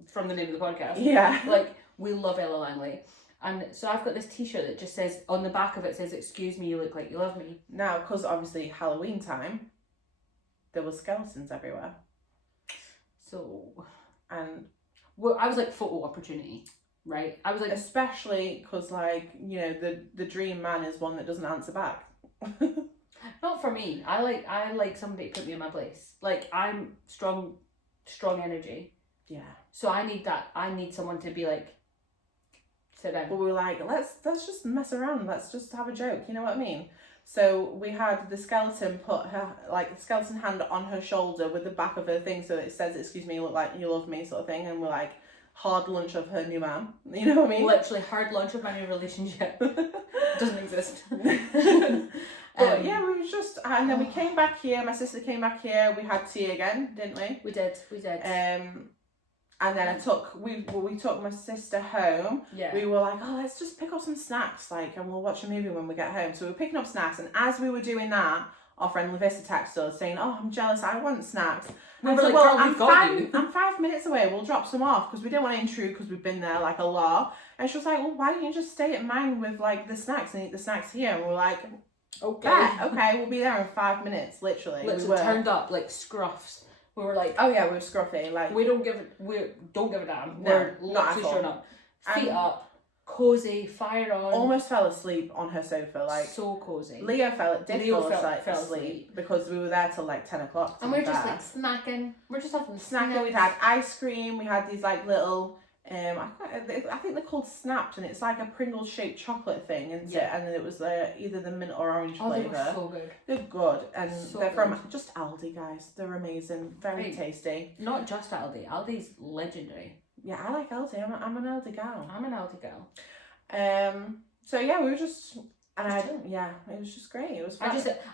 From the name of the podcast. Yeah. Like, we love Ella Langley. And so I've got this t-shirt that just says, on the back of it says, "Excuse me, you look like you love me." Now, because obviously Halloween time, there were skeletons everywhere. So, and well, I was like, photo opportunity, right? I was like, especially because like, the dream man is one that doesn't answer back. not for me. I like somebody to put me in my place. Like, I'm strong energy. Yeah. So I need that. I need someone to be like, sit down. But we were like, let's just mess around. Let's just have a joke. You know what I mean? So we had the skeleton put her, like, the skeleton hand on her shoulder with the back of her thing, so it says, "Excuse me, you look like you love me," sort of thing. And we're like, hard lunch of her new man. You know what I mean? Literally hard lunch of my new relationship. Doesn't exist. But yeah, we was just, and then we came back here. My sister came back here. We had tea again, didn't we? We did. And then we took my sister home. Yeah. We were like, oh, let's just pick up some snacks, and we'll watch a movie when we get home. So we were picking up snacks, and as we were doing that, our friend Lavissa texted us saying, "Oh, I'm jealous. I want snacks." We were like, "Well, I'm 5 minutes away. We'll drop some off," because we didn't want to intrude because we've been there like a lot. And she was like, "Well, why don't you just stay at mine with like the snacks and eat the snacks here?" And we're like, "Okay, yeah, okay, we'll be there in 5 minutes." Literally we turned up like scruffs. We were like, oh yeah, we were scruffy. Like, we don't give a damn. No, We're not at literally all. showing up, feet up, cozy, fire on. Almost fell asleep on her sofa. Like, so cozy. Leo fell fell asleep because we were there till like 10 o'clock. And we're just like snacking. We're just having snacking. We'd had ice cream. We had these like little, I think they're called Snaps, and it's like a Pringles shaped chocolate thing, isn't it? And it was either the mint or orange flavour. They were so good. They're good, and so they're good. from just Aldi, guys. They're amazing, very tasty. Not just Aldi. Aldi's legendary. Yeah, I like Aldi. I'm an Aldi gal. I'm an Aldi girl. So yeah, we were just, and it was just great. It was fun.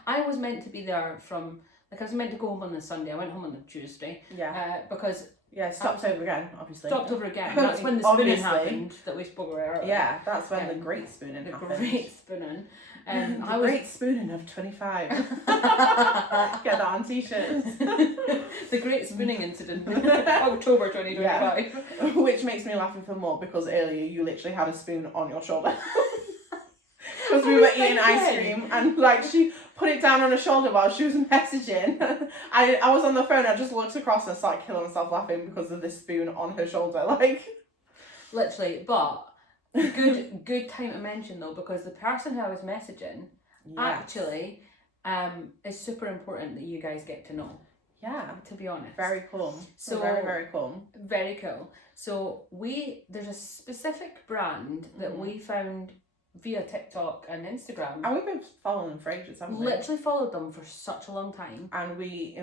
I was meant to be there from, like, I was meant to go home on the Sunday. I went home on the Tuesday. Yeah. Because stopped over again, obviously. Stopped over again. That's when the spooning happened that we spoke about earlier. Yeah, that's when the great spooning happened. The great spooning. Great spooning of 25. Get that on t-shirts. The great spooning incident. October 2025. Yeah. Which makes me laugh even more because earlier you literally had a spoon on your shoulder. Because we were eating ice cream and like she put it down on her shoulder while she was messaging. I was on the phone, I just looked across and started killing myself laughing because of this spoon on her shoulder. Like, literally, but good time to mention though, because the person who I was messaging actually is super important that you guys get to know. Yeah. To be honest. Very cool. So very, very cool. Very cool. So there's a specific brand that we found via TikTok and Instagram. And we've been following them for ages, haven't we? Literally followed them for such a long time. And we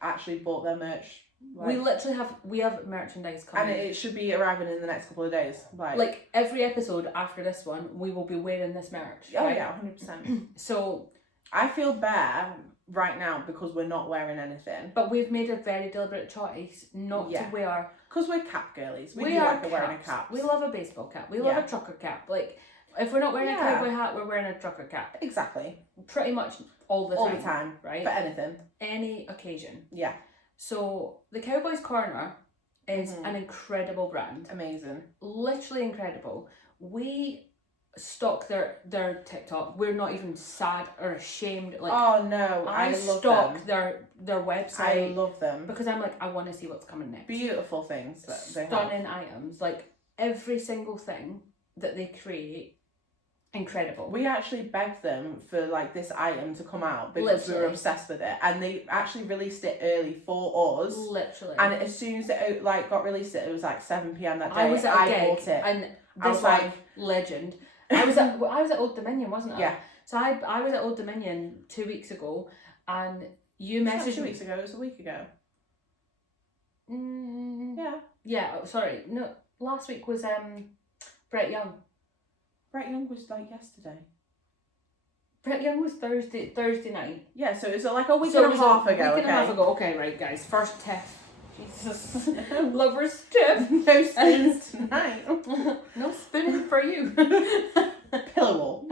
actually bought their merch. We have merchandise coming. And it should be arriving in the next couple of days. Like every episode after this one, we will be wearing this merch. Oh right? yeah, 100%. So I feel bare right now because we're not wearing anything. But we've made a very deliberate choice not to wear. Because we're cap girlies. We are like wearing a cap. We love a baseball cap. We love a trucker cap. Like, if we're not wearing a cowboy hat, we're wearing a trucker cap. Exactly. Pretty much all the time. All the time. Right? For anything. Any occasion. Yeah. So, the Cowboys Corner is an incredible brand. Amazing. Literally incredible. We stalk their TikTok. We're not even sad or ashamed. Like, oh no, I love stalk their website. I love them. Because I'm like, I want to see what's coming next. Beautiful things that they have. Stunning items. Like, every single thing that they create, incredible. We actually begged them for like this item to come out because we were obsessed with it, and they actually released it early for us. Literally. And as soon as it like got released, it was like 7 p.m. that day. I was at a gig, bought it, and I was like, legend. I was at Old Dominion, wasn't I? Yeah. So I was at Old Dominion 2 weeks ago, and you messaged me. 2 weeks ago. It was a week ago. Yeah. Yeah. Oh, sorry. No. Last week was Brett Young. Brett Young was like yesterday. Brett Young was Thursday night. Yeah, so it was like a week and a half ago. Week and a half ago. Okay, right, guys. First tiff. Jesus. Lover's tip. No spoons tonight. No spooning for you. Pillow wall.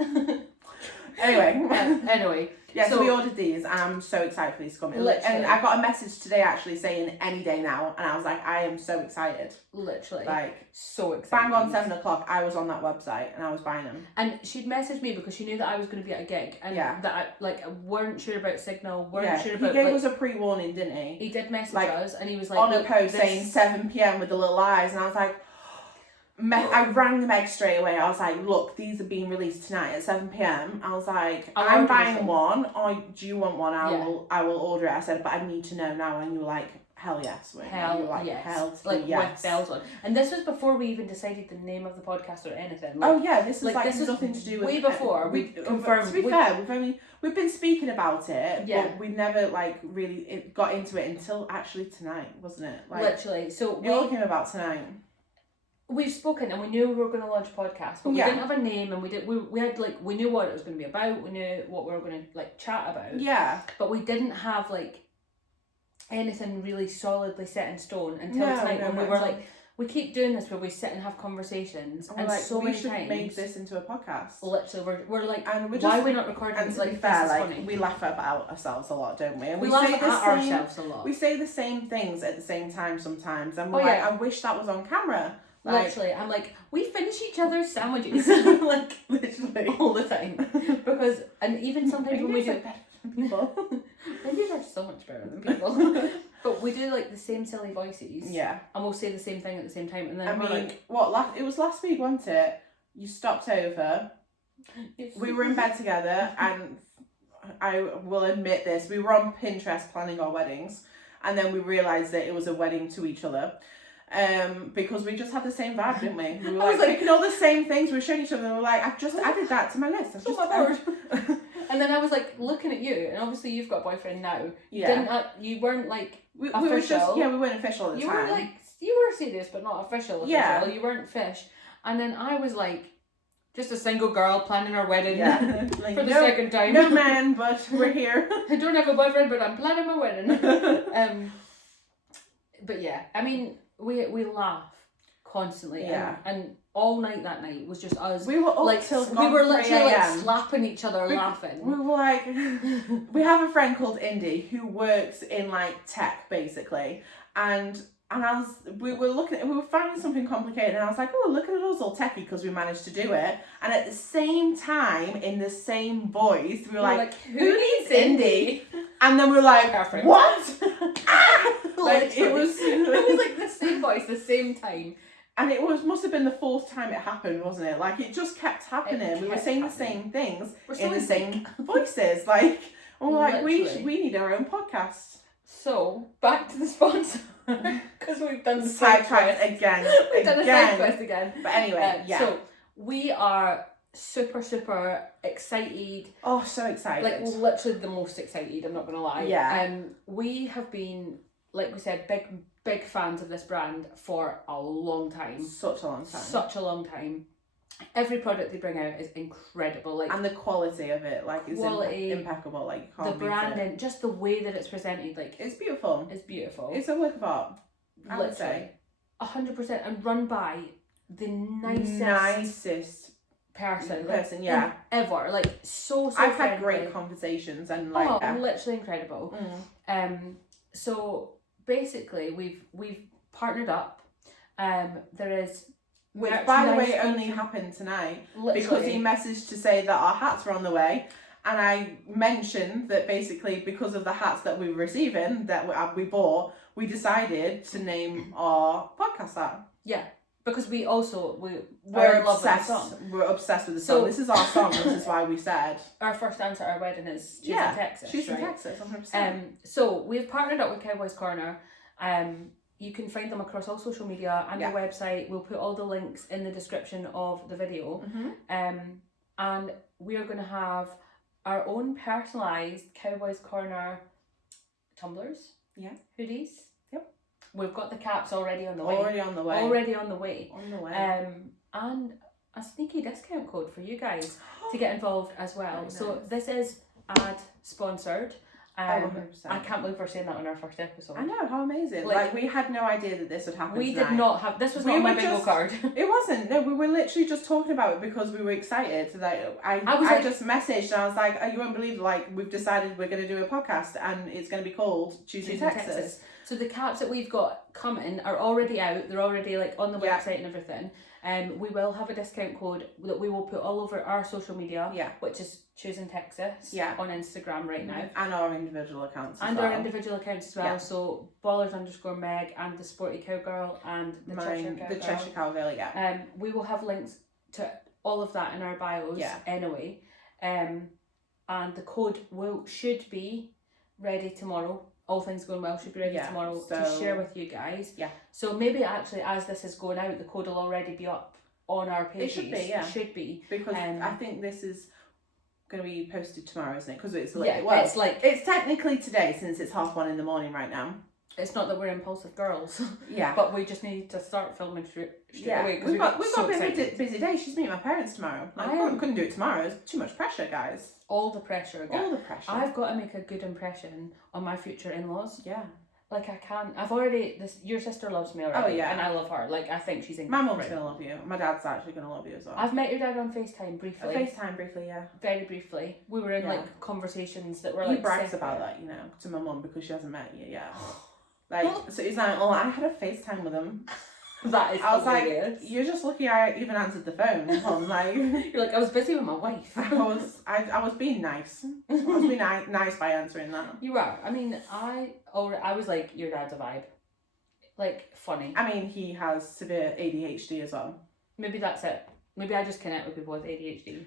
Anyway. Yeah, so we ordered these and I'm so excited for these to come in. And I got a message today actually saying any day now, and I was like, I am so excited. Literally. Like, so excited. Bang on 7 o'clock, I was on that website and I was buying them. And she'd messaged me because she knew that I was going to be at a gig, and that I weren't sure about signal, sure about... He gave us a pre-warning, didn't he? He did message us, and he was like... On a post saying 7 p.m. with the little eyes, and I was like... I rang Meg straight away. I was like, look, these are being released tonight at 7 p.m. I was like, I'm buying one. Oh, do you want one? I will order it. I said, but I need to know now. And you were like, hell yes. Hell yes. With bells on. And this was before we even decided the name of the podcast or anything. This is this nothing to do with... Way before we confirmed. To be fair, we've been speaking about it, but we never really got into it until actually tonight, wasn't it? Literally. So it all came about tonight. We've spoken and we knew we were going to launch a podcast, but we didn't have a name, and we knew what it was going to be about. We knew what we were going to chat about. Yeah. But we didn't have anything really solidly set in stone until tonight when we were we keep doing this where we sit and have conversations, and so many times we should make this into a podcast. Literally, we're like, and we're why are we not recording? And to be fair, funny. We laugh about ourselves a lot, don't we? And we laugh at ourselves a lot. We say the same things at the same time sometimes, and we're I wish that was on camera. Literally, I'm like, we finish each other's sandwiches literally all the time, because and even sometimes when we do people, babies are so much better than people, but we do the same silly voices, and we'll say the same thing at the same time, and then it was last week, wasn't it? you stopped over. We were in bed together, and I will admit this, we were on Pinterest planning our weddings, and then we realised that it was a wedding to each other. Because we just had the same vibe, didn't we? We were like picking all the same things, we were showing each other, and we were like, I've just added that to my list. I've just added. And then I was like looking at you, and obviously you've got a boyfriend now. You weren't like we official. were just, we weren't official at the time. You were like, you were serious, but not official. Yeah. You weren't fish. And then I was like, just a single girl planning our wedding like, for the second time. No man, but we're here. I don't have a boyfriend, but I'm planning my wedding. But yeah, I mean, we laugh constantly. Yeah. And all night that night was just us. We were up like till we were literally like 3 slapping each other laughing. We were like, we have a friend called Indy who works in like tech basically, and we were finding something complicated, and I was like, oh, look at us all techie because we managed to do it. And at the same time, in the same voice, we were like who needs Indy? And then we were like, perfect. What? Like it was like the same voice, the same time. And it must have been the 4th time it happened, wasn't it? Like it just kept happening. We were saying the same things in the same voices. Like, and we're like, we need our own podcast. So back to the sponsor. Because we've done the side quest again. We've done the side quest again. But anyway, So we are super, super excited. Oh, so excited. Like literally the most excited, I'm not going to lie. Yeah. We have been, like we said, big fans of this brand for a long time. Such a long time. Such a long time. Every product they bring out is incredible. Like, and the quality of it, like, is impeccable. Like, you can't the branding, just the way that it's presented, like, it's beautiful. It's beautiful. It's a work of art. I would say 100%, and run by the nicest person, yeah, ever. Like, so I've friendly. had great conversations and like literally incredible. So basically, we've partnered up. There is. Which, by the way, only happened tonight. Literally. Because he messaged to say that our hats were on the way, and I mentioned that basically because of the hats that we were receiving that we bought, we decided to name our podcast that. Yeah, because we're obsessed. We're obsessed with the song. This is our song. This is why we said our first dance at our wedding is Choosin, Texas. Choosin, Texas, 100%. So we've partnered up with Cowboys Corner. You can find them across all social media and their website. We'll put all the links in the description of the video. And we are going to have our own personalised Cowboys Corner tumblers. Yeah. Hoodies. Yep. We've got the caps already on the way. Already on the way. And a sneaky discount code for you guys to get involved as well. Nice. So this is ad sponsored. 100%. I can't believe we're saying that on our first episode. I know, how amazing. Like we had no idea that this would happen. We did not have, this was not on my bingo card. It wasn't. No, we were literally just talking about it because we were excited. So that I just messaged and I was like, you won't believe, like, we've decided we're going to do a podcast and it's going to be called Choosin, Texas. So the caps that we've got coming are already out. They're already like on the website and everything. We will have a discount code that we will put all over our social media, which is Choosin Texas on Instagram right now. And our individual accounts as well. our individual accounts as well. Yeah. So Ballers_Meg and the Sporty Cowgirl and the Cheshire Cowgirl. We will have links to all of that in our bios anyway. And the code should be ready tomorrow. All things going well, should be ready tomorrow to share with you guys. Yeah. So maybe actually, as this is going out, the code will already be up on our pages. It should be. Because I think this is going to be posted tomorrow, isn't it? Because it's it's technically today since it's 1:30 in the morning right now. It's not that we're impulsive girls. Yeah. But we just need to start filming straight away. We've got a busy day. She's meeting my parents tomorrow. I couldn't do it tomorrow. It's too much pressure, guys. All the pressure again. All the pressure. I've got to make a good impression on my future in-laws. Yeah. Like, I can't. I've already. Your sister loves me already. Oh, yeah. And I love her. Like, I think she's incredible. My mum's going to love you. My dad's actually going to love you as well. I've met your dad on FaceTime briefly. Yeah. Very briefly. We were in, like, conversations that were, like... He brags about that, you know, to my mum because she hasn't met you yet. Like, so he's like, oh, I had a FaceTime with him. That is hilarious. Like, you're just lucky I even answered the phone. Like, you're like, I was busy with my wife. I was being nice. I was being nice by answering that. You are. I mean, I was like, your dad's a vibe. Like, funny. I mean, he has severe ADHD as well. Maybe that's it. Maybe I just connect with people with ADHD.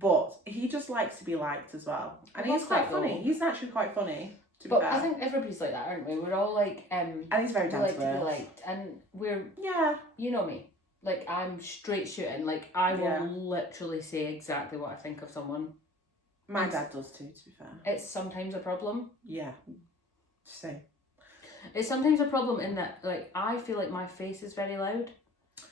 But he just likes to be liked as well. And he's quite funny. He's actually quite funny, to be fair. I think everybody's like that, aren't we? We're all like... and he's very down to be liked. And we're... Yeah. You know me. Like, I'm straight shooting. Like, I will literally say exactly what I think of someone. My dad does too, to be fair. It's sometimes a problem. Yeah. Same. It's sometimes a problem in that, like, I feel like my face is very loud.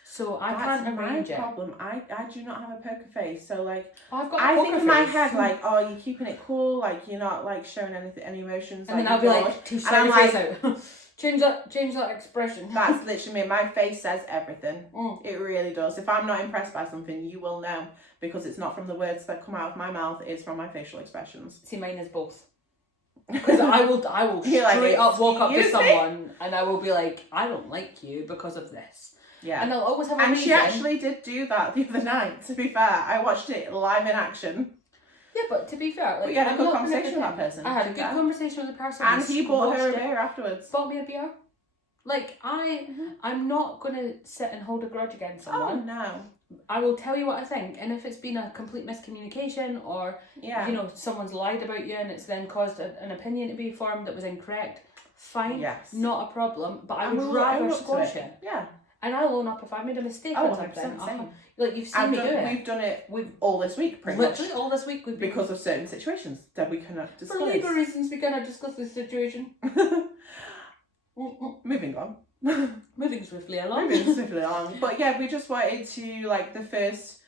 So I can't arrange it. That's my problem. I do not have a poker face. So, like, I've got I think in my head, like, oh, you're keeping it cool. Like, you're not, like, showing any emotions. And then I'll be like, to show your face out. Change that expression. That's literally me. My face says everything. It really does. If I'm not impressed by something, you will know. Because it's not from the words that come out of my mouth. It's from my facial expressions. See, mine is both. Because I will straight up walk up to someone and I will be like, I don't like you because of this. Yeah. And I'll always have a reason. And she actually did do that the other night, to be fair. I watched it live in action. Yeah, but to be fair, like, you had a good conversation with that person. I had a good conversation with the person. And he bought her a beer afterwards. Bought me a beer. Like, I'm not going to sit and hold a grudge against someone. Oh, no. I will tell you what I think. And if it's been a complete miscommunication or, you know, someone's lied about you and it's then caused an opinion to be formed that was incorrect, fine. Yes. Not a problem. But I would rather squash it. Yeah. And I'll own up if I made a mistake or something. Like, you've seen me do it. We've done it all this week, pretty much. Literally all this week. Because of certain situations that we cannot discuss. For legal reasons, we cannot discuss this situation. Moving on. Moving swiftly along. But yeah, we just wanted to, like, the first,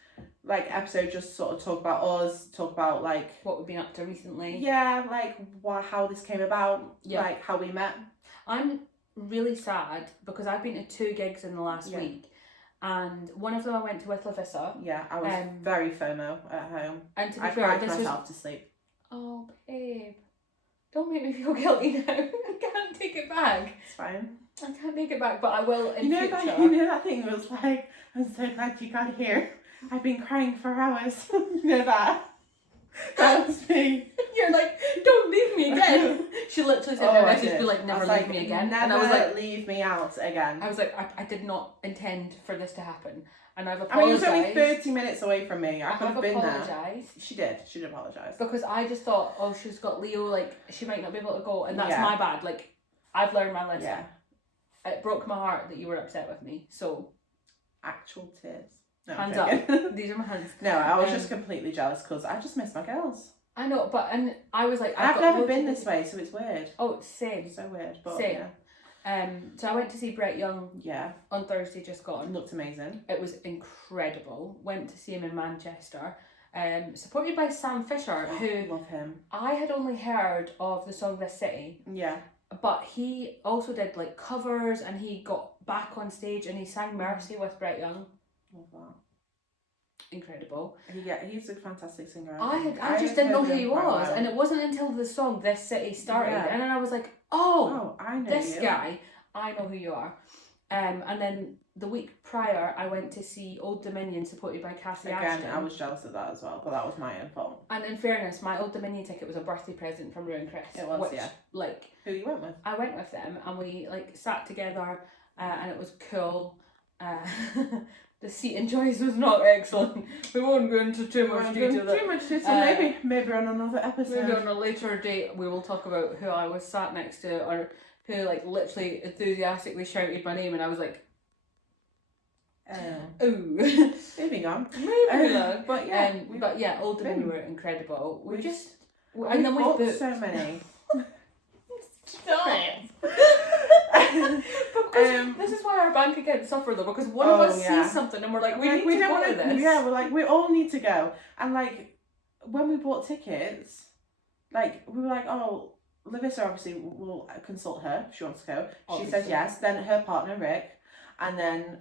like, episode just sort of talk about us, talk about, like... what we've been up to recently. Yeah, like, how this came about, like, how we met. I'm really sad because I've been to 2 gigs in the last week. And one of them I went to with Lavissa. Yeah, I was very FOMO at home. And to be fair, I cried myself to sleep. Oh, babe. Don't make me feel guilty now. I can't take it back. It's fine. I can't take it back, but I will in future. You know that thing was like, I'm so glad you got here. I've been crying for hours. You know that? That was me. You're like, don't leave me again. She literally sent me a message, be like, never leave me again. Never and I was like, leave me out again. I was like, I did not intend for this to happen. And I've apologised. I mean, it was only 30 minutes away from me. I could have been there. She did apologise. Because I just thought, oh, she's got Leo, like, she might not be able to go. And that's my bad. Like, I've learned my lesson. Yeah. It broke my heart that you were upset with me. So. Actual tears. No, hands up. These are my hands. No, I was just completely jealous because I just miss my girls. I know, and I was like... I've never been this way, so it's weird. Oh, same. So weird, but same. Yeah. So I went to see Brett Young on Thursday just gone. It looked amazing. It was incredible. Went to see him in Manchester. Supported by Sam Fisher, who... Love him. I had only heard of the song This City. Yeah. But he also did like covers and he got back on stage and he sang Mercy with Brett Young. Love that. Incredible. He's a fantastic singer. I just didn't know who he was, and it wasn't until the song This City started, and then I was like, oh I know this guy, I know who you are. And then the week prior, I went to see Old Dominion supported by Cassie Ashton. I was jealous of that as well, but that was my own fault. And in fairness, my Old Dominion ticket was a birthday present from Rue and Chris. It was, like, who you went with? I went with them, and we like sat together, and it was cool. The seating choice was not excellent. We won't go into too much detail. Maybe on another episode. Maybe on a later date we will talk about who I was sat next to, or who like literally enthusiastically shouted my name, and I was like, ooh. Moving on. But yeah, Old Dominion were incredible. We bought so many. Stop. Because this is why our bank accounts suffer though, because one of us sees something and we're like, we need to go to this. Yeah, we're like, we all need to go. And like, when we bought tickets, like, we were like, oh, Lavissa obviously will consult her if she wants to go. Obviously. She said yes. Then her partner Rick, and then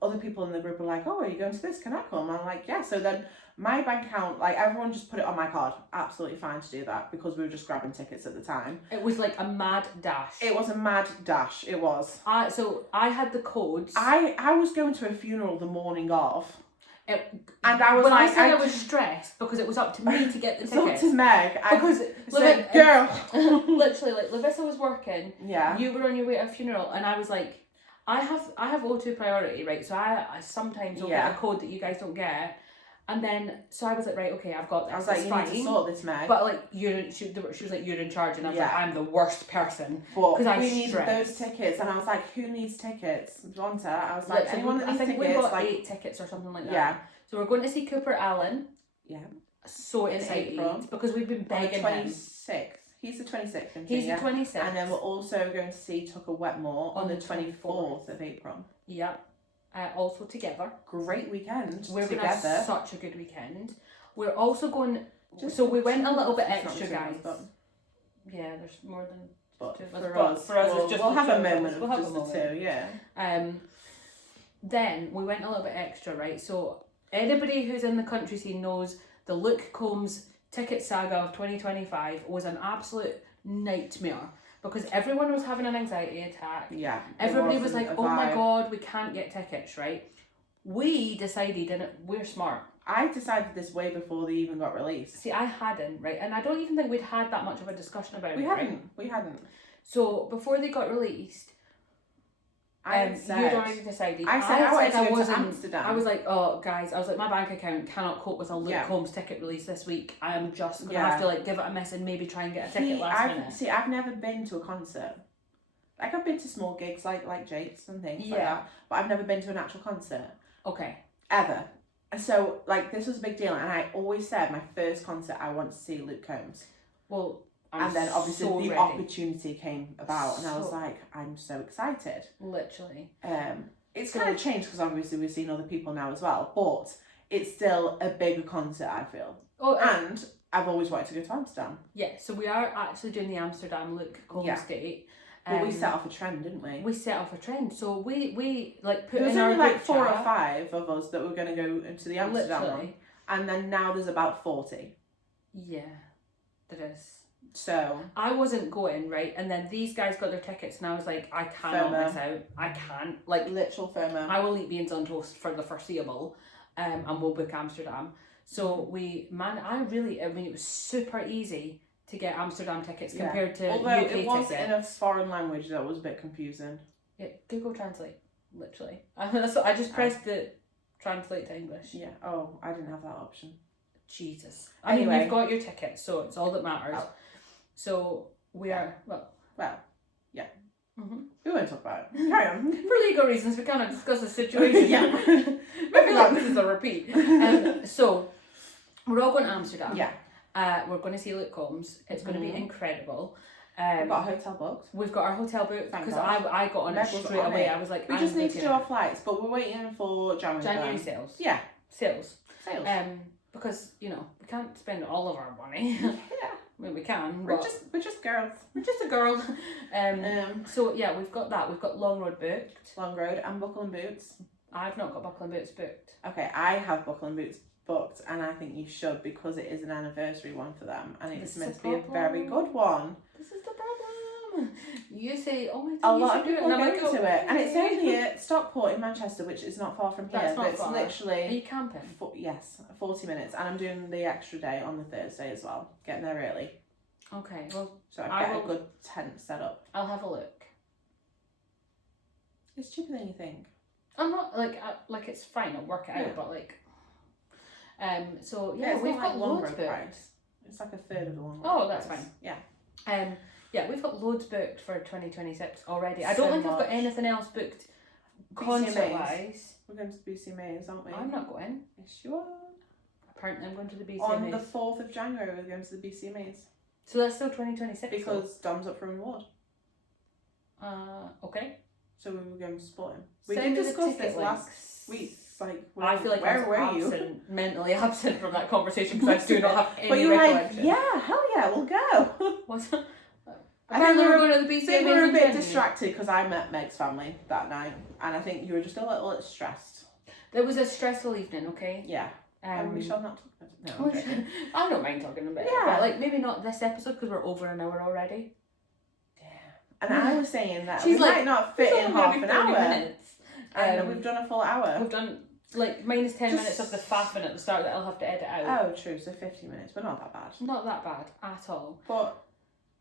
other people in the group were like, oh, are you going to this? Can I come? And I'm like, yeah. So then my bank account, like, everyone just put it on my card. Absolutely fine to do that because we were just grabbing tickets at the time. It was like a mad dash. It was a mad dash. It was. So I had the codes. I was going to a funeral the morning of. And I was I was stressed because it was up to me to get the tickets. It's up to Meg. Because girl, literally, like Lavissa was working. Yeah. You were on your way to a funeral, and I was like, I have O2 priority, right? So I sometimes will get a code that you guys don't get. And then, so I was like, right, okay, I've got this. I was like, it's you fine. need to sort this, Meg. But like, she was like, you're in charge. And I was like, I'm the worst person. But because we needed those tickets. And I was like, who needs tickets? Wanta. I was like, anyone that needs tickets. I think we bought 8 tickets or something like that. Yeah. So we're going to see Cooper Allen. Yeah. So excited. Because we've been begging him. 26th. He's the 26th. He's the 26th. And then we're also going to see Tucker Wetmore on the 24th of April. Yep. Also together. Great weekend. We're going to have such a good weekend. We're also going... So we went a little bit extra, guys. Yeah, there's more than... But two. For us, it's just we'll have a moment of just the two, yeah. Then we went a little bit extra, right? So anybody who's in the country scene knows the Luke Combs ticket saga of 2025 was an absolute nightmare. Because everyone was having an anxiety attack. Yeah. Everybody was like, oh my God, we can't get tickets, right? We decided, and we're smart. I decided this way before they even got released. See, I hadn't, right? And I don't even think we'd had that much of a discussion about it, right? We hadn't. So, before they got released, you'd already decided. I said I wanted to go to Amsterdam. I was like, oh, guys, I was like, my bank account cannot cope with a Luke Combs ticket release this week. I am just going to have to like give it a miss and maybe try and get a ticket last minute. See, I've never been to a concert. Like, I've been to small gigs like Jake's and things like that. But I've never been to an actual concert. Okay. Ever. So, like, this was a big deal. And I always said my first concert, I want to see Luke Combs. Well... and then obviously the opportunity came about and I was like, I'm so excited. Literally. It's kind of changed because obviously we've seen other people now as well, but it's still a bigger concert, I feel. Oh, and I've always wanted to go to Amsterdam. Yeah, so we are actually doing the Amsterdam Luke Combs date. Well, we set off a trend, didn't we? We set off a trend. So we like put there was in only our like 4 or 5 of us that were going to go into the Amsterdam one. And then now there's about 40. Yeah, there is. So I wasn't going, right? And then these guys got their tickets and I was like, I cannot miss out. I can't. Like, literal FOMO. I will eat beans on toast for the foreseeable. And we'll book Amsterdam. So it was super easy to get Amsterdam tickets compared to Although UK it was tickets. in a foreign language that was a bit confusing. Yeah, Google Translate, literally. I just pressed the translate to English. Yeah. Oh, I didn't have that option. Jesus. I mean, you've got your tickets, so it's all that matters. Oh. So we are, yeah. Mm-hmm. We won't talk about it. Carry on. For legal reasons, we cannot discuss the situation. Yeah. I feel like this is a repeat. So, we're all going to Amsterdam. Yeah. We're going to see Luke Combs. It's going to be incredible. We've got a hotel booked. We've got our hotel booked because I got on it straight away. I was like, we just need to do our flights, but we're waiting for January sales. Yeah. Sales. Because, we can't spend all of our money. Yeah. I mean, we can. We're just girls. We're just a girl. So yeah, we've got that. We've got Long Road booked. Long Road and Buckle and Boots. I've not got Buckle and Boots booked. Okay, I have Buckle and Boots booked, and I think you should because it is an anniversary one for them, and it's meant to be a very good one. This is the problem. You say, oh my God, a lot of people are going to it, and it's only at Stockport in Manchester, which is not far from here. That's not but far. It's literally. Are you camping? Yes, 40 minutes, and I'm doing the extra day on the Thursday as well, getting there early. Okay, well, so I get a good tent set up. I'll have a look. It's cheaper than you think. I'm not like it's fine. I'll work it out, but like, so yeah, it's we've not got like loads booked. Price. It's like a third of the long road. Oh, that's price. fine. Yeah. Yeah, we've got loads booked for 2026 already. I don't think I've got anything else booked concert-wise. We're going to the BCMAs, aren't we? I'm not going. Yes, you are. Apparently I'm going to the BCMAs. On the 4th of January, we're going to the BCMAs. So that's still 2026? Because Dom's up for an award. Okay. So we were going to support him. We did discuss this last week. Like, I feel like where I was mentally absent from that conversation because I do not have any but you're recollection. Like, yeah, hell yeah, we'll go. What's that? I think we were going to the BCMAs. I think we were a bit distracted because I met Meg's family that night, and I think you were just a little bit stressed. There was a stressful evening, okay? Yeah. And we shall not talk about it. No, I don't mind talking about it. Yeah. But like maybe not this episode because we're over an hour already. Yeah. And I was saying that She's we might not fit in half an hour. Minutes. And we've done a full hour. We've done like minus 10 minutes of the faffing at the start that I'll have to edit out. Oh, true. So 50 minutes, but not that bad. Not that bad at all. But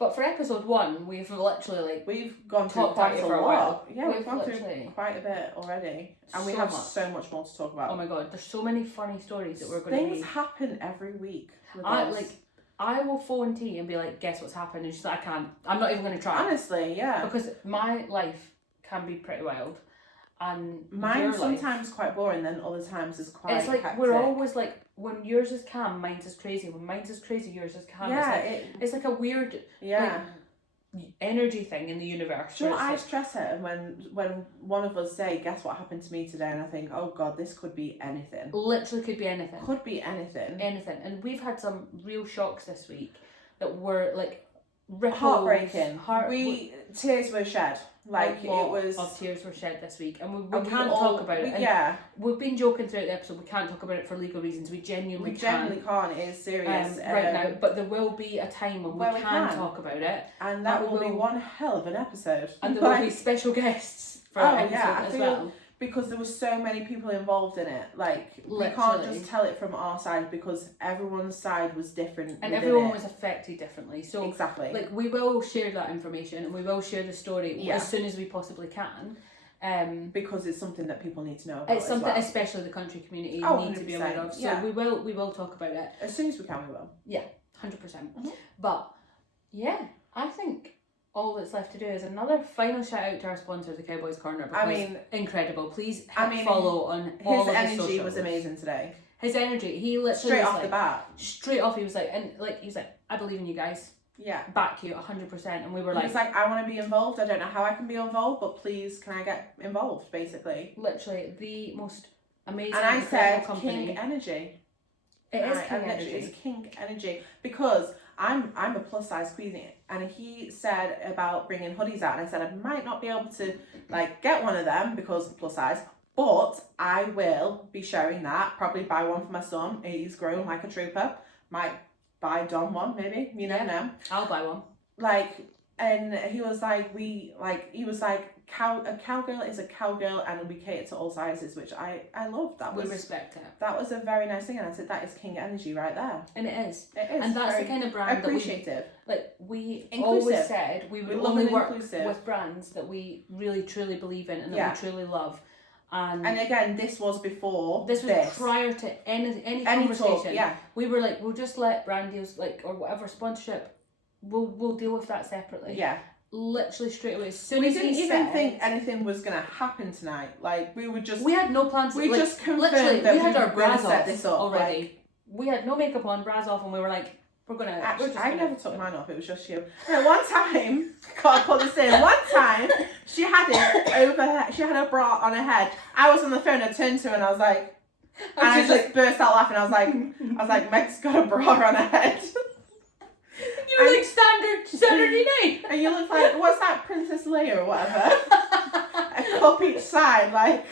But for episode 1, we've literally we've gone through talked quite at it a for a lot. while. Yeah, we've gone through literally quite a bit already, and we so have much. so much more to talk about. Oh my god, there's so many funny stories that we're going to Things happen every week. With I us. like. I will phone T and be like, guess what's happened? And she's like, I can't. I'm not even going to try. Honestly, yeah. Because my life can be pretty wild. And Mine your sometimes life, quite boring, then other times is quite it's like hectic. we're always like, when yours is calm, mine's is crazy. When mine's is crazy, yours is calm. Yeah, it's like a weird energy thing in the universe. Do you know what I stress it when one of us say, guess what happened to me today, and I think, oh god, this could be anything. Literally could be anything. Could be anything. Anything. And we've had some real shocks this week that were like ripples, heartbreaking. Tears were shed. Like, it was... of tears were shed this week. And we and can't talk about it. And yeah. we've been joking throughout the episode. We can't talk about it for legal reasons. We genuinely can't. It is serious. Right now. But there will be a time when we can talk about it. And that will be one hell of an episode. And there will be special guests for our episode as well. Because there were so many people involved in it. Like, literally. We can't just tell it from our side because everyone's side was different. And everyone was affected differently. So, exactly. Like, we will share that information and we will share the story as soon as we possibly can. Because it's something that people need to know about. It's something, especially the country community, need to be aware of. So we will talk about it. As soon as we can, we will. Yeah, 100%. But, yeah, I think all that's left to do is another final shout out to our sponsor, the Cowboys Corner. Because incredible. Please follow on all of his socials. His energy was amazing today. His energy, he literally straight off the bat. Straight off, he was like, I believe in you guys. Yeah. Back you 100%. And we were like... He was like, I want to be involved. I don't know how I can be involved, but please, can I get involved, basically? Literally, the most amazing, and I said, company. King Energy. It is King Energy. It's King Energy. Because I'm a plus size queenie, and he said about bringing hoodies out, and I said I might not be able to like get one of them because plus size, but I will be sharing that. Probably buy one for my son. He's grown like a trooper. Might buy Dom one, maybe. You never know. I'll buy one. Like, and he was like, a cowgirl is a cowgirl, and we cater to all sizes, which I love. We respect it. That was a very nice thing, and I said that is King Energy right there. And it is. It is. And that's the kind of brand appreciative. We always said we would only work with brands that we really truly believe in and that we truly love. And again, this was before. This was prior to any conversation. Talk, we were like, we'll just let brand deals or whatever sponsorship. We'll deal with that separately. Yeah. Literally straight away. As soon we as didn't even think anything was gonna happen tonight. Like we had no plans. We just confirmed that we had our bras set this up already. Like, we had no makakeup on, bras off, and we were like, we're gonna. Actually, I never took mine off. It was just you. No, one time, can't put this in. One time, she had it over. She had her bra on her head. I was on the phone. I turned to her and I was like, I just burst out laughing. I was like, Meg's got a bra on her head. You were like standard Saturday night. And you look like, what's that, Princess Leia or whatever? A cup each side, like.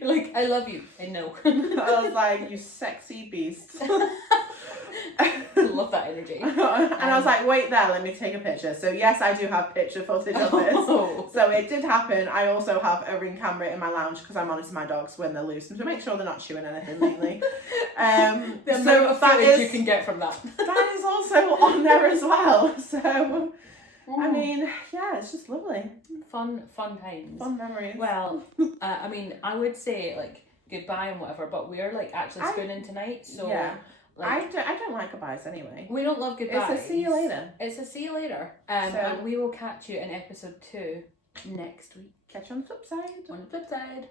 You're like, I love you. I know. I was like, you sexy beast. Love that energy. And I was like, wait there, let me take a picture. So yes, I do have picture footage of this. So it did happen. I also have a Ring camera in my lounge because I monitor my dogs when they're loose and to make sure they're not chewing anything lately. The amount of footage you can get from that. That is also on there as well. So I mean, yeah, it's just lovely. Fun times. Fun memories. Well, I mean, I would say like goodbye and whatever, but we're like actually spooning tonight, so yeah. Like, I don't like goodbyes anyway. We don't love goodbyes. It's a see you later. It's a see you later. And we will catch you in episode 2 next week. Catch you on the flip side. On the flip side.